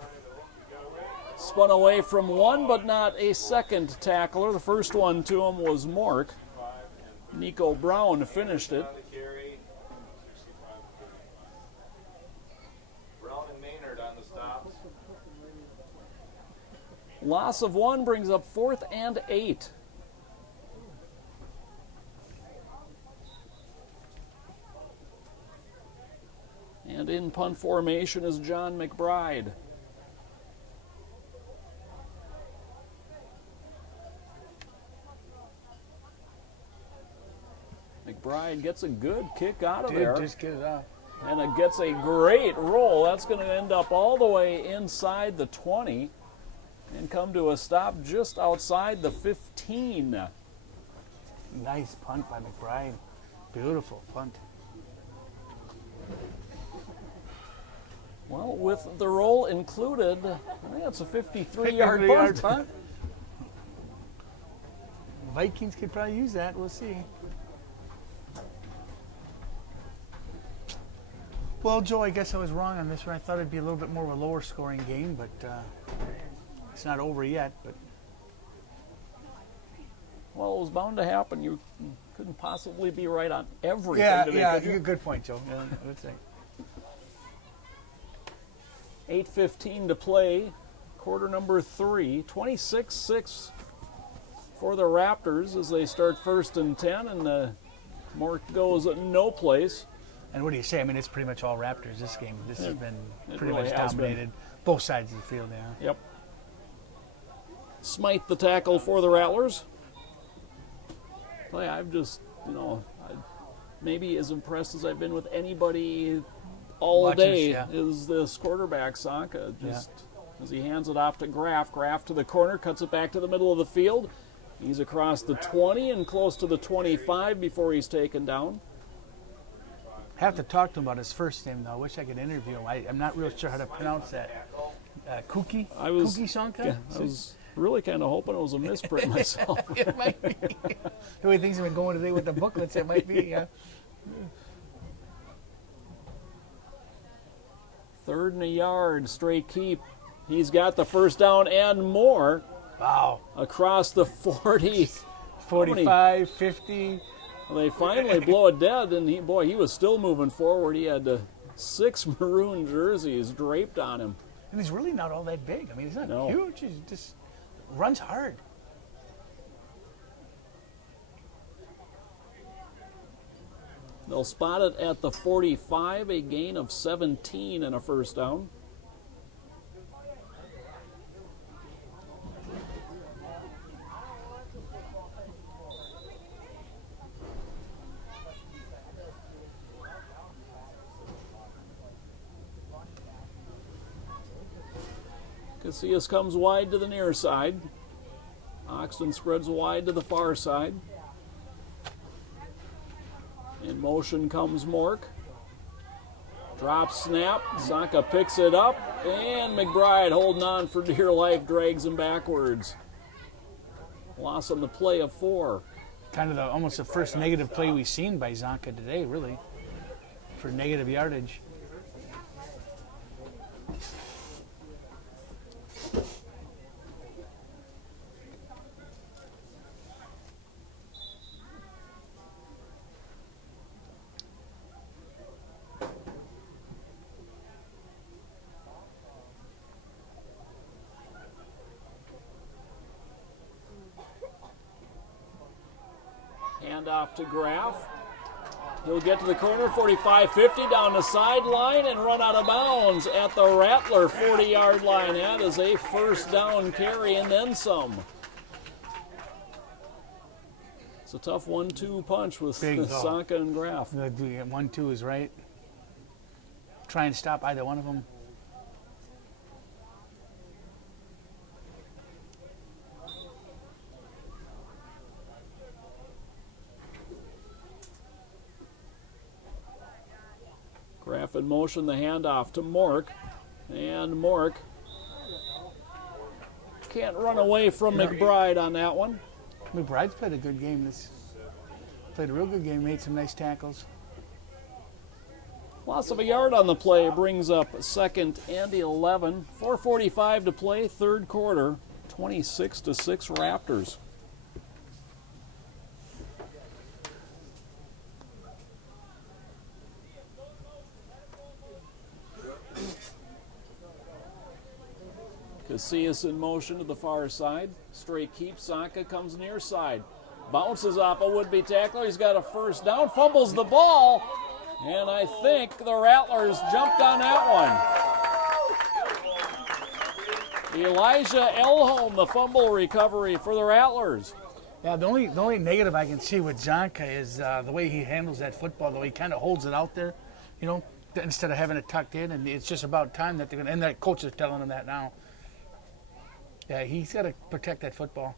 Spun away from one, but not a second tackler. The first one to him was Mork. Nico Brown finished it. Loss of 1 brings up 4th and 8. And in punt formation is John McBride. McBride gets a good kick out of there. Just get it out. And it gets a great roll. That's going to end up all the way inside the 20 and come to a stop just outside the 15. Nice punt by McBride. Beautiful punt. Well, with the roll included, I think it's a 53-yard punt. Vikings could probably use that. We'll see. Well, Joe, I guess I was wrong on this one. I thought it'd be a little bit more of a lower scoring game, but it's not over yet. But well, it was bound to happen. You couldn't possibly be right on everything today, yeah, could you? good point, Joe. Yeah, that's right. 8:15 to play, quarter number 3, 26-6 for the Raptors as they start 1st and 10, and the mark goes no place. And what do you say? I mean, it's pretty much all Raptors this game. This has been pretty really much has dominated both sides of the field, yeah. Yep. Smythe the tackle for the Rattlers. Boy, I'm just, maybe as impressed as I've been with anybody all day is this quarterback, Sanka. As he hands it off to Graff. Graff to the corner, cuts it back to the middle of the field. He's across the 20 and close to the 25 before he's taken down. Have to talk to him about his first name, though. I wish I could interview him. I'm not real sure how to pronounce that. Kuki? Kuki Sanka? Yeah, I was really kind of hoping it was a misprint myself. It might be. The way things have been going today with the booklets, it might be, yeah. 3rd and a yard, straight keep. He's got the first down and more. Wow. Across the 40. 45, 50. Well, they finally blow it dead, and he was still moving forward. He had 6 maroon jerseys draped on him. And he's really not all that big. I mean, he's not huge. He just runs hard. They'll spot it at the 45, a gain of 17 and a first down. Casillas comes wide to the near side. Oxton spreads wide to the far side. In motion comes Mork. Drop snap. Zonka picks it up. And McBride, holding on for dear life, drags him backwards. Loss on the play of 4. Kind of almost the first negative play we've seen by Zonka today, really, for negative yardage. Off to Graff. He'll get to the corner, 45-50, down the sideline and run out of bounds at the Rattler 40-yard line. That is a first down carry and then some. It's a tough 1-2 punch with Zonka and Graff. 1-2 is right. Try and stop either one of them. Graff in motion, the handoff to Mork. And Mork can't run away from McBride on that one. McBride's played a good game. Played a real good game, made some nice tackles. Loss of a yard on the play brings up second and 11. 4:45 to play, third quarter, 26-6 Raptors. Casillas in motion to the far side. Straight keep. Zonka comes near side. Bounces off a would-be tackler. He's got a first down. Fumbles the ball. And I think the Rattlers jumped on that one. Elijah Elholm, the fumble recovery for the Rattlers. Yeah, the only negative I can see with Zonka is the way he handles that football, the way he kind of holds it out there, instead of having it tucked in. And it's just about time that they're going to, and that coach is telling him that now. Yeah, he's got to protect that football.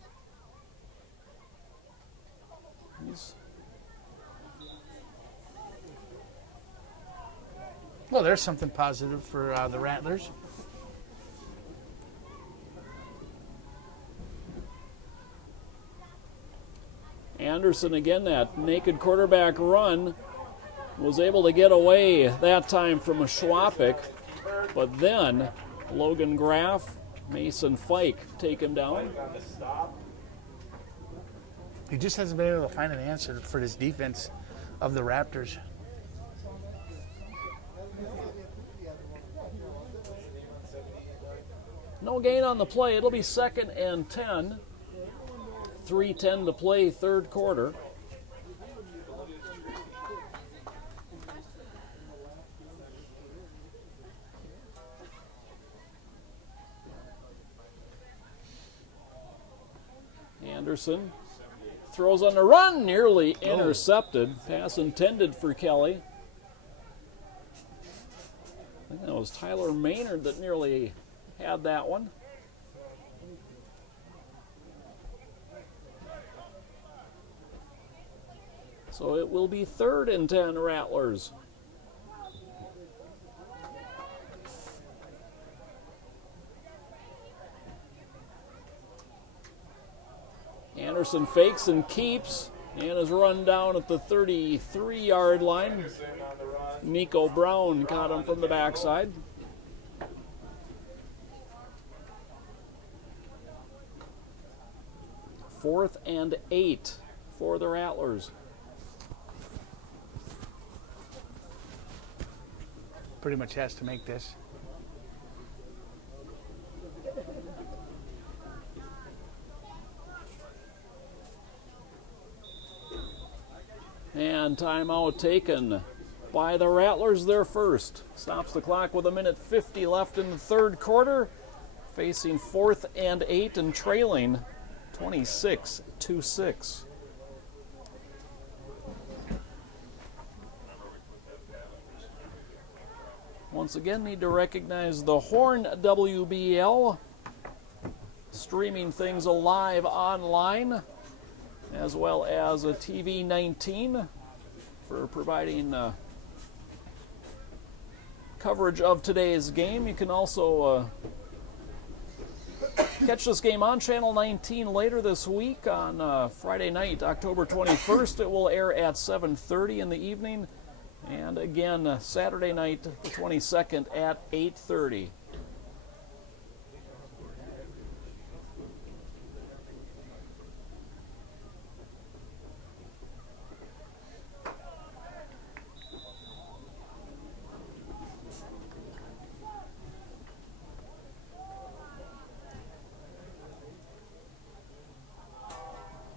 Well, there's something positive for the Rattlers. Anderson again, that naked quarterback run, was able to get away that time from a Schwapik, but then Logan Graff, Mason Fike take him down. He just hasn't been able to find an answer for this defense of the Raptors. No gain on the play. It'll be second and 10. 3:10 to play, third quarter. Anderson throws on the run, nearly intercepted. Pass intended for Kelly. I think that was Tyler Maynard that nearly had that one. So it will be third and 10 Rattlers. Anderson fakes and keeps and is run down at the 33-yard line. Nico Brown caught him from the backside. Fourth and 8 for the Rattlers. Pretty much has to make this. And And timeout taken by the Rattlers, their first. Stops the clock with 1:50 left in the third quarter. Facing 4th and 8 and trailing 26-6. Once again, need to recognize the Horn WBL, streaming things alive online, as well as a TV 19 for providing coverage of today's game. You can also catch this game on Channel 19 later this week on Friday night, October 21st. It will air at 7:30 in the evening. And again, Saturday night, the 22nd at 8:30.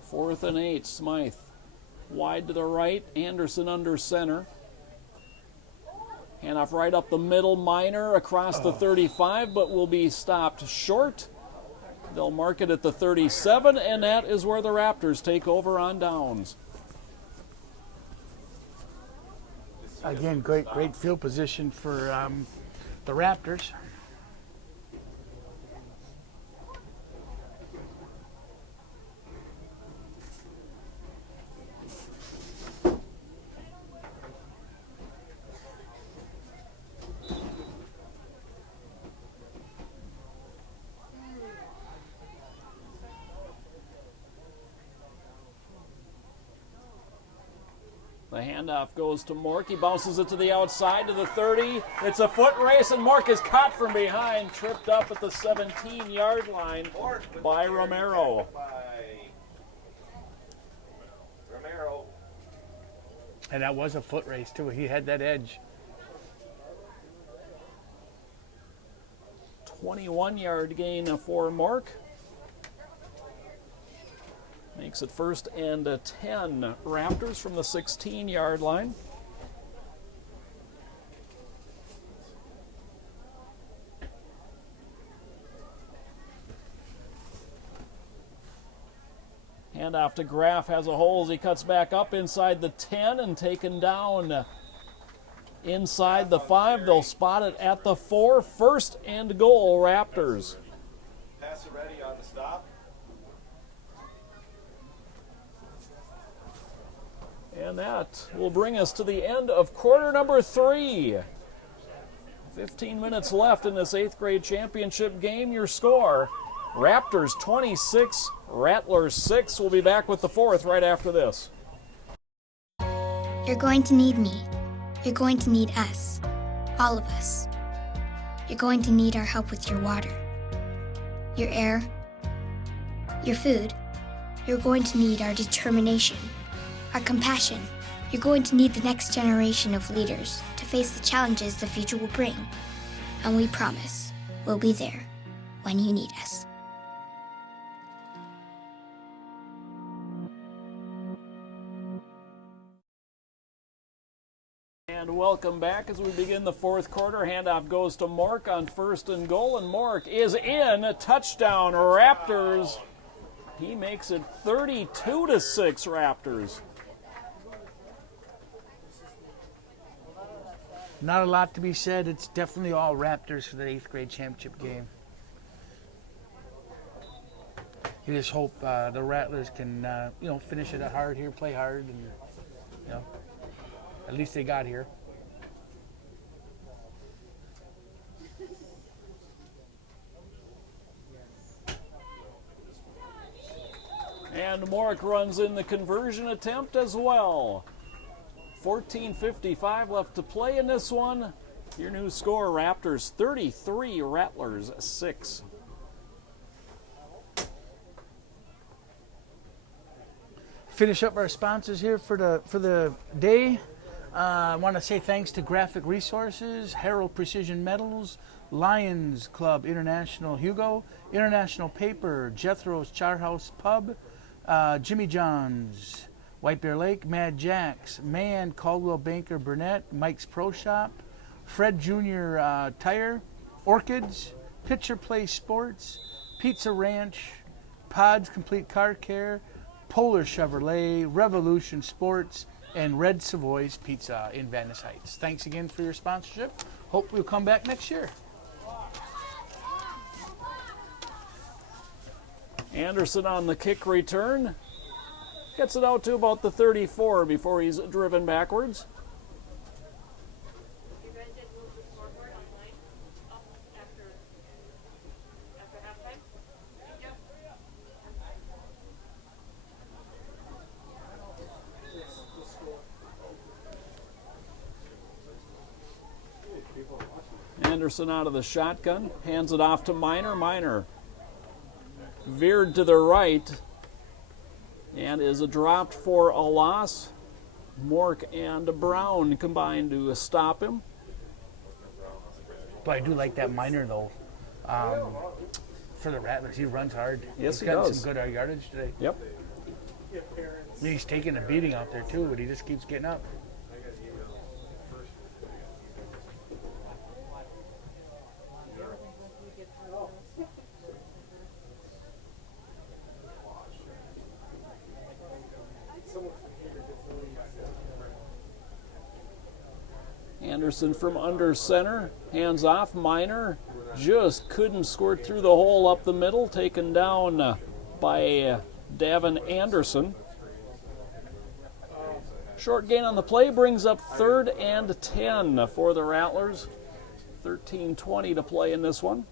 Fourth and 8, Smythe. Wide to the right, Anderson under center. Handoff right up the middle, Minor across the 35, but will be stopped short. They'll mark it at the 37, and that is where the Raptors take over on downs. Again, great field position for the Raptors. The handoff goes to Mork. He bounces it to the outside to the 30. It's a foot race, and Mork is caught from behind, tripped up at the 17-yard line by Romero. And that was a foot race, too. He had that edge. 21-yard gain for Mork. Makes it 1st and 10 Raptors from the 16-yard line. Handoff to Graff, has a hole as he cuts back up inside the 10 and taken down inside the 5. They'll spot it at the 4. 1st and goal, Raptors. Pass it ready on the stop. And that will bring us to the end of quarter number 3. 15 minutes left in this 8th grade championship game. Your score, Raptors 26, Rattlers 6. We'll be back with the 4th right after this. You're going to need me. You're going to need us. All of us. You're going to need our help with your water, your air, your food. You're going to need our determination, our compassion. You're going to need the next generation of leaders to face the challenges the future will bring. And we promise we'll be there when you need us. And welcome back as we begin the 4th quarter. Handoff goes to Mork on 1st and goal, and Mork is in. Touchdown, Raptors. He makes it 32-6, Raptors. Not a lot to be said. It's definitely all Raptors for the 8th grade championship game. You just hope the Rattlers can, finish it hard here, play hard, and, at least they got here. And Mork runs in the conversion attempt as well. 14:55 left to play in this one. Your new score, Raptors 33, Rattlers 6. Finish up our sponsors here for the day. I want to say thanks to Graphic Resources, Harold Precision Metals, Lions Club International Hugo, International Paper, Jethro's Charhouse Pub, Jimmy John's, White Bear Lake, Mad Jacks, Man, Caldwell Banker Burnett, Mike's Pro Shop, Fred Jr. Tire, Orchids, Pitcher Place Sports, Pizza Ranch, Pods Complete Car Care, Polar Chevrolet, Revolution Sports, and Red Savoy's Pizza in Venice Heights. Thanks again for your sponsorship. Hope we'll come back next year. Anderson on the kick return. Gets it out to about the 34 before he's driven backwards. Anderson out of the shotgun, hands it off to Miner. Miner veered to the right and is dropped for a loss. Mork and Brown combined to stop him. But I do like that Miner, though, for the Rattlers. He runs hard. Yes, he does. does. He's got some good yardage today. Yep. I mean, he's taking a beating out there, too, but he just keeps getting up. Anderson from under center, hands off. Miner just couldn't squirt through the hole up the middle, taken down by Davin Anderson. Short gain on the play brings up 3rd and 10 for the Rattlers. 13:20 to play in this one.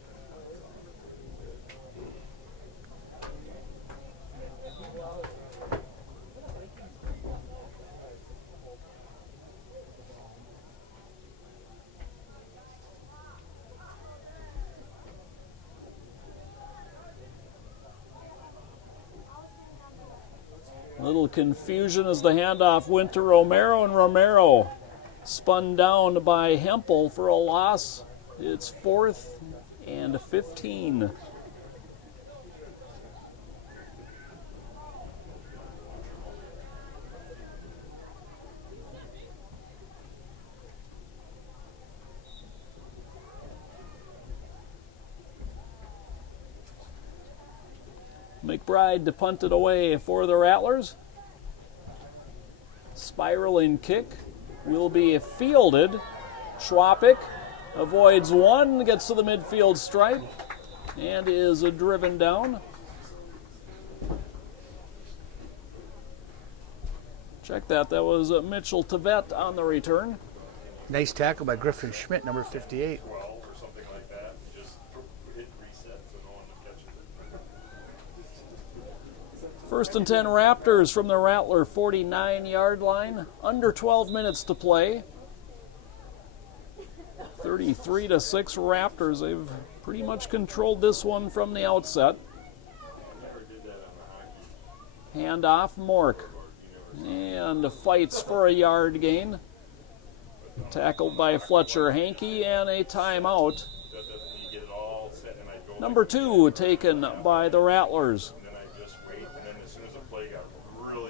Little confusion as the handoff went to Romero, and Romero spun down by Hempel for a loss. It's 4th and 15. McBride to punt it away for the Rattlers. Spiraling kick will be fielded. Schwapik avoids one, gets to the midfield stripe, and is driven down. Check that. That was Mitchell Tevet on the return. Nice tackle by Griffin Schmidt, number 58. First and 10 Raptors from the Rattler 49-yard line. Under 12 minutes to play. 33-6 Raptors. They've pretty much controlled this one from the outset. Hand off Mork. And fights for a yard gain. Tackled by Fletcher Hankey, and a timeout. Number 2 taken by the Rattlers.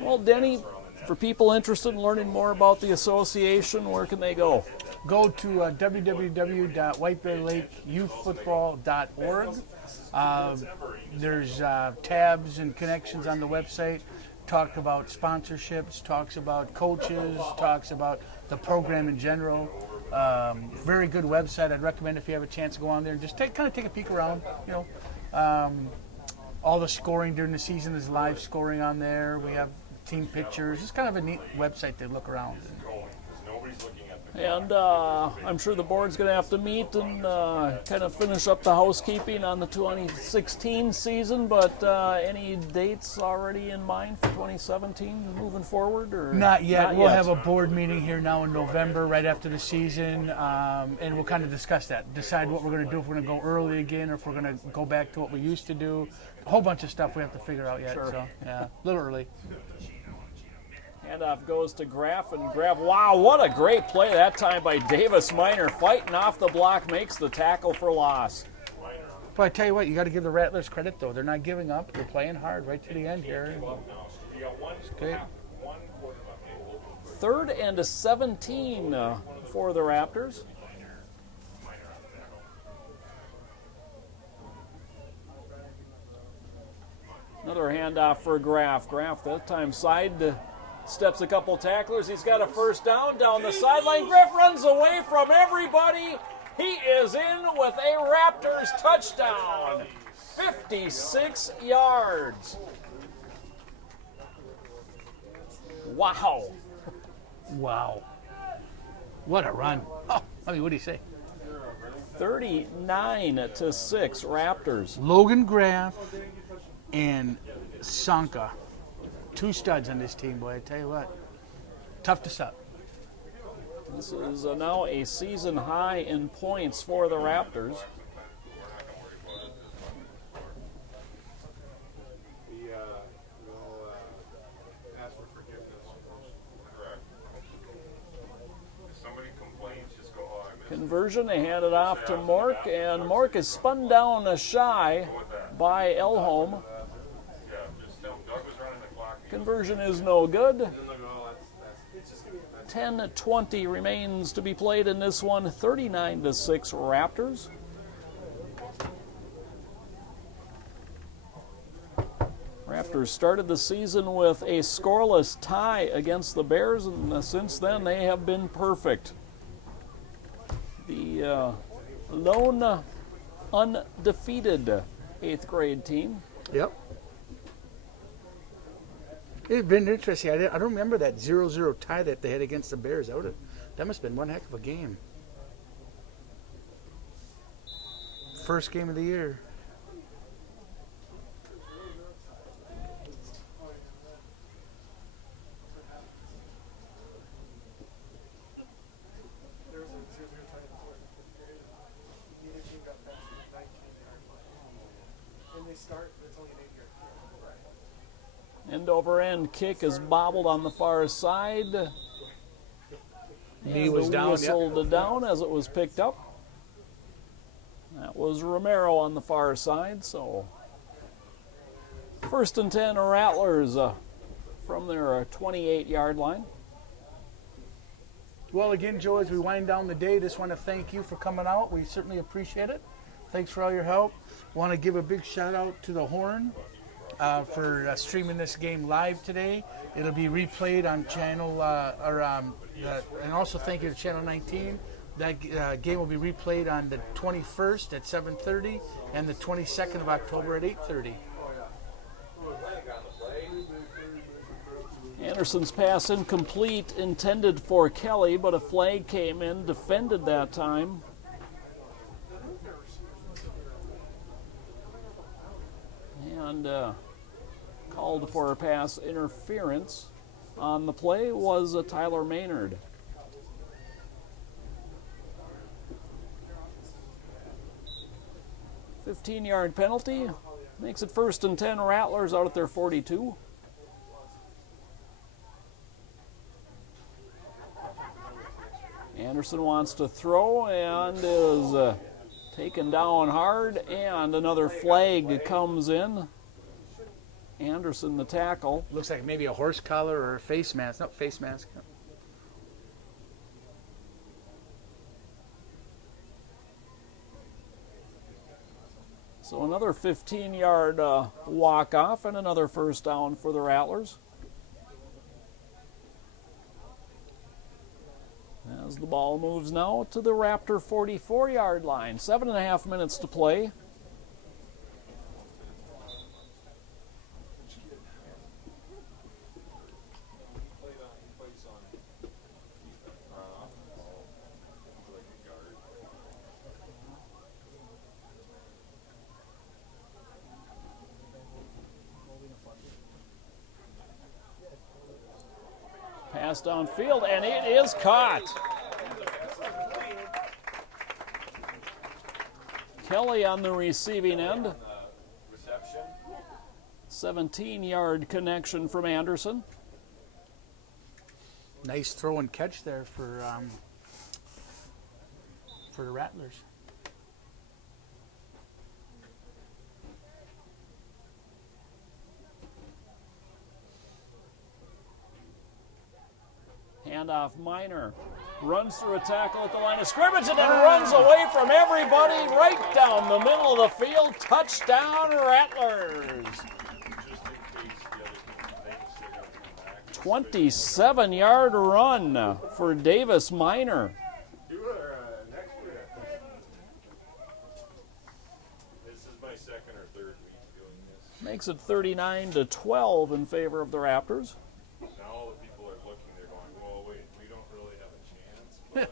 Well, Denny, for people interested in learning more about the association, where can they go? Go to www.whitebearlakeyouthfootball.org. There's tabs and connections on the website. Talk about sponsorships, talks about coaches, talks about the program in general. Very good website. I'd recommend if you have a chance to go on there and just take a peek around. You know, all the scoring during the season is live scoring on there. We have team pictures. It's kind of a neat website to look around. And I'm sure the board's going to have to meet and kind of finish up the housekeeping on the 2016 season, but any dates already in mind for 2017 moving forward? Or Not yet. We'll have a board meeting here now in November, right after the season, and we'll kind of discuss that, decide what we're going to do, if we're going to go early again or if we're going to go back to what we used to do. A whole bunch of stuff we have to figure out yet, so yeah, a little early. Handoff goes to Graff, and Graff, wow, what a great play that time by Davis Miner. Fighting off the block, makes the tackle for loss. But I tell you what, you got to give the Rattlers credit, though. They're not giving up. They're playing hard right to the end here. It's great. 3rd and 17 for the Raptors. Another handoff for Graff. Graff that time side steps a couple tacklers. He's got a first down the sideline. Graff runs away from everybody. He is in with a Raptors touchdown. 56 yards. Wow. Wow. What a run. Oh, I mean, what do you say? 39-6 Raptors. Logan Graff and Sanka. 2 studs on this team, boy. I tell you what. Tough to stop. This is now a season high in points for the Raptors. Conversion, they hand it off to Mork, and Mork is spun down shy by Elholm. Conversion is no good. 10:20 remains to be played in this one. 39-6 Raptors. Raptors started the season with a scoreless tie against the Bears, and since then they have been perfect. The lone undefeated 8th grade team. Yep. It's been interesting. I don't remember that 0-0 tie that they had against the Bears. That must have been one heck of a game. First game of the year. End over end kick is bobbled on the far side. Knee was down. Whistled down as it was picked up. That was Romero on the far side. So 1st and 10 Rattlers from their 28-yard line. Well, again, Joe, as we wind down the day, just want to thank you for coming out. We certainly appreciate it. Thanks for all your help. Want to give a big shout out to the Horn for streaming this game live today. It'll be replayed on channel, and also thank you to Channel 19. That game will be replayed on the 21st at 7:30 and the 22nd of October at 8:30. Anderson's pass incomplete, intended for Kelly, but a flag came in, defended that time. And called for a pass interference on the play was Tyler Maynard. A 15-yard penalty makes it 1st and 10 Rattlers out at their 42. Anderson wants to throw and is taken down hard, and another flag comes in. Anderson, the tackle. Looks like maybe a horse collar or a face mask. Not face mask. So another 15-yard walk-off and another first down for the Rattlers. As the ball moves now to the Raptor 44-yard line. 7.5 minutes to play. Pass downfield, and it is caught. Kelly on the receiving end. 17-yard connection from Anderson. Nice throw and catch there for the Rattlers. Handoff Minor. Runs through a tackle at the line of scrimmage and then runs away from everybody right down the middle of the field. Touchdown, Rattlers. 27-yard run for Davis Minor. This is my second or third week doing this. Makes it 39-12 in favor of the Raptors. Now all the people are looking, they're going, well, wait, we don't really have a chance, but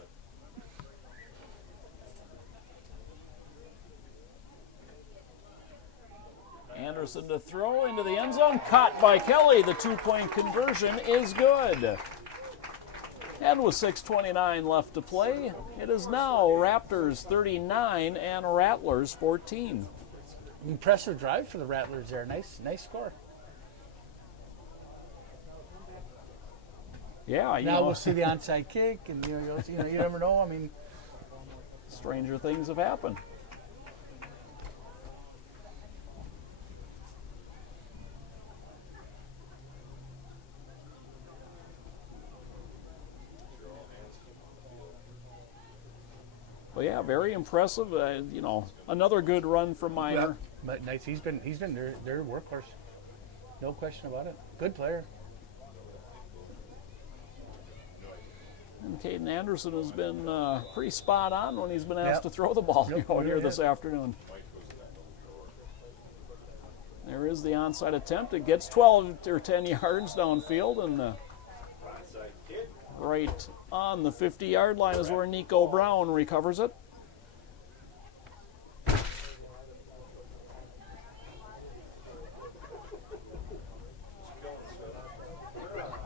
Anderson to throw into the end zone. Caught by Kelly. The two-point conversion is good. And with 6:29 left to play, it is now Raptors 39 and Rattlers 14. Impressive drive for the Rattlers there. Nice score. Yeah, Now we'll see the onside kick, and you never know. I mean, stranger things have happened. But yeah, very impressive. Another good run from Minor. but nice. He's been their workhorse. No question about it. Good player. And Caden Anderson has been pretty spot on when he's been asked to throw the ball here this afternoon. There is the onside attempt. It gets 12 or 10 yards downfield, and right on the 50-yard line is where Nico Brown recovers it.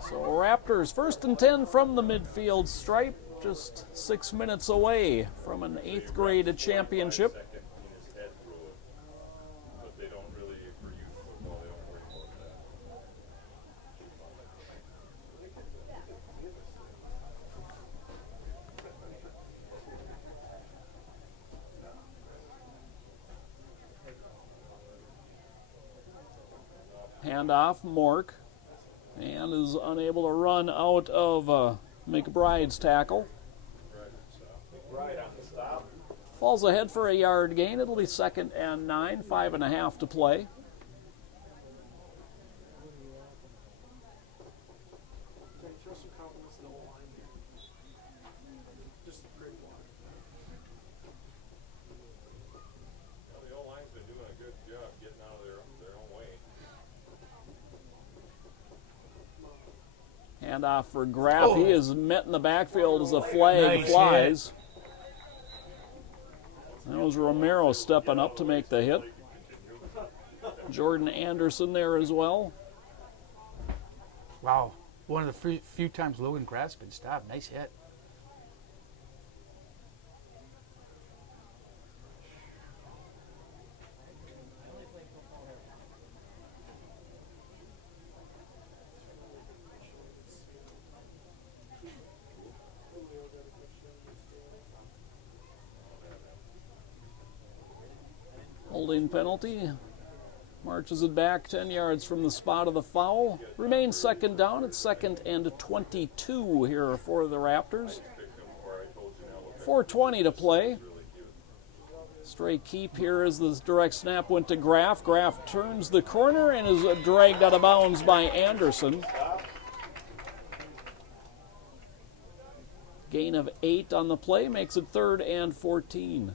So Raptors 1st and 10 from the midfield stripe, just 6 minutes away from an 8th grade championship. but they don't really, for youth football, they don't worry about that. Handoff, Mork, and is unable to run out of McBride's tackle. Right on the stop. Falls ahead for a yard gain. It'll be 2nd and 9, 5.5 to play. Well, the O-line's been doing a good job getting out of their own way. Handoff for Graff. He is met in the backfield as a flag Nice flies. That was Romero stepping up to make the hit. Jordan Anderson there as well. Wow. One of the few times Logan Graff's been stopped. Nice hit. Holding penalty. Marches it back 10 yards from the spot of the foul. Remains 2nd down. It's 2nd and 22 here for the Raptors. 4:20 to play. Stray keep here as the direct snap went to Graff. Graff turns the corner and is dragged out of bounds by Anderson. Gain of 8 on the play makes it 3rd and 14.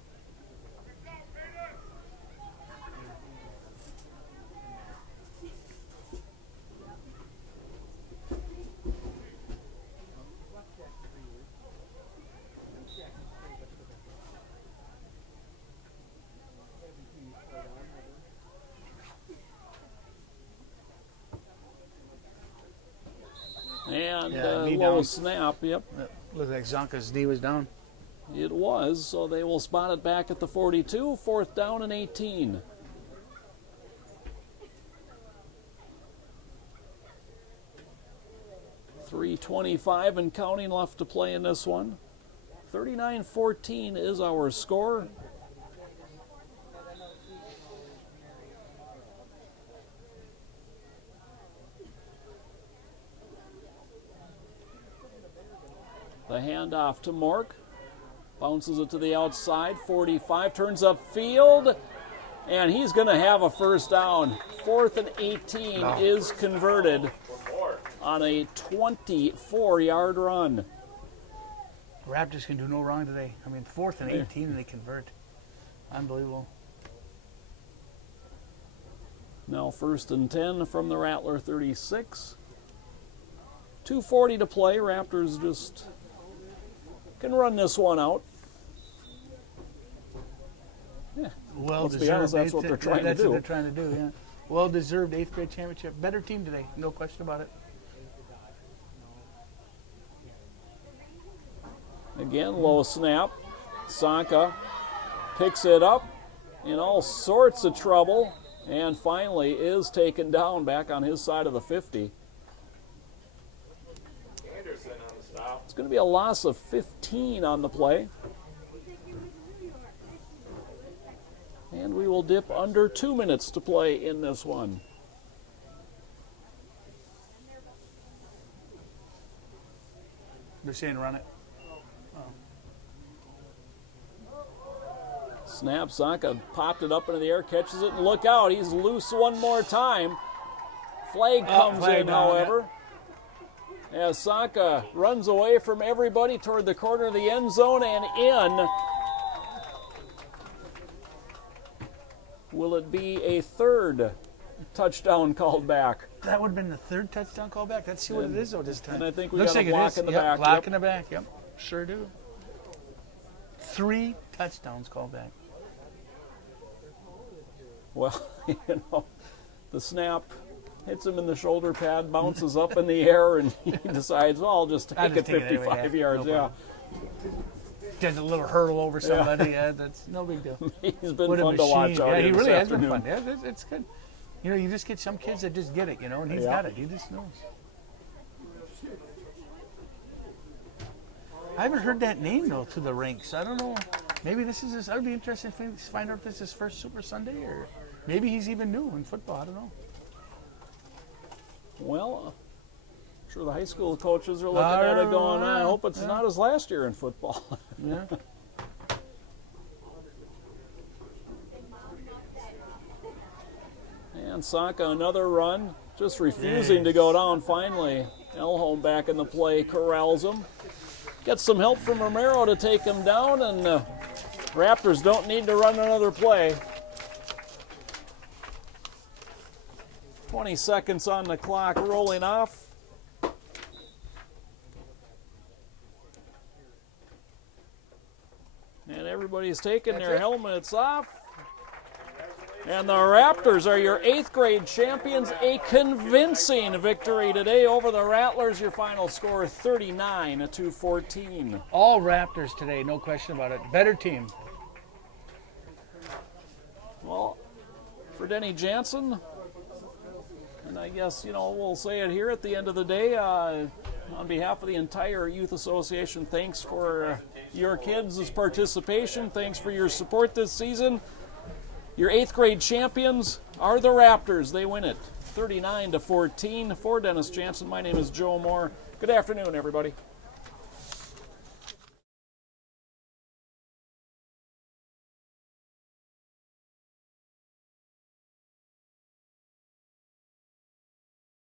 And knee low down. snap, yep. Looked like Zonka's knee was down. It was, so they will spot it back at the 42, 4th down and 18. .325 and counting left to play in this one. 39-14 is our score. The handoff to Mork. Bounces it to the outside. 45, turns upfield. And he's going to have a first down. 4th and 18 is converted on a 24-yard run. Raptors can do no wrong today. I mean, 4th and 18 and they convert. Unbelievable. Now 1st and 10 from the Rattler 36. 2:40 to play. Raptors just can run this one out. Yeah. Well Let's deserved. be honest, that's what they're trying to That's do. what they're trying to do, yeah. Well-deserved 8th grade championship. Better team today, no question about it. Again, low snap. Sanka picks it up in all sorts of trouble and finally is taken down back on his side of the 50. Anderson on the stop. It's going to be a loss of 15 on the play. And we will dip under 2 minutes to play in this one. They're saying run it. Snap, Sanka popped it up into the air, catches it, and look out, he's loose one more time. Flag comes flag in, down, however. As Sanka runs away from everybody toward the corner of the end zone and in. Will it be a third touchdown called back? That would have been the 3rd touchdown call back. Let's see what it is, though, this time. And I think we Looks got like a block it is. in the Yep, back. block Yep. in the back, yep. Sure do. 3 touchdowns called back. Well, you know, the snap hits him in the shoulder pad, bounces up in the air, and he decides, well, I'll just take it 55 yards. No problem. Does a little hurdle over somebody. Yeah, that's no big deal. He's been What a fun to watch machine. out Yeah, here he this really has afternoon. been fun. Yeah, it's good. You know, you just get some kids that just get it, you know, and he's Yeah. got it. He just knows. I haven't heard that name, though, to the ranks. I don't know. Maybe this is his, I would be interested to find out if this is his first Super Sunday, or maybe he's even new in football. I don't know. Well, I'm sure the high school coaches are looking at it going, I hope it's not his last year in football. Yeah. And Sanka, another run, just refusing to go down finally. Elholm back in the play, corrals him. Gets some help from Romero to take him down, and Raptors don't need to run another play. 20 seconds on the clock, rolling off. And everybody's taking their helmets off. And the Raptors are your 8th grade champions. A convincing victory today over the Rattlers. Your final score 39-14. All Raptors today, no question about it. Better team. Well, for Denny Jansen, and I guess, you know, we'll say it here at the end of the day, on behalf of the entire Youth Association, thanks for your kids' participation. Thanks for your support this season. Your 8th grade champions are the Raptors. They win it 39-14. For Dennis Jansen, my name is Joe Moore. Good afternoon, everybody.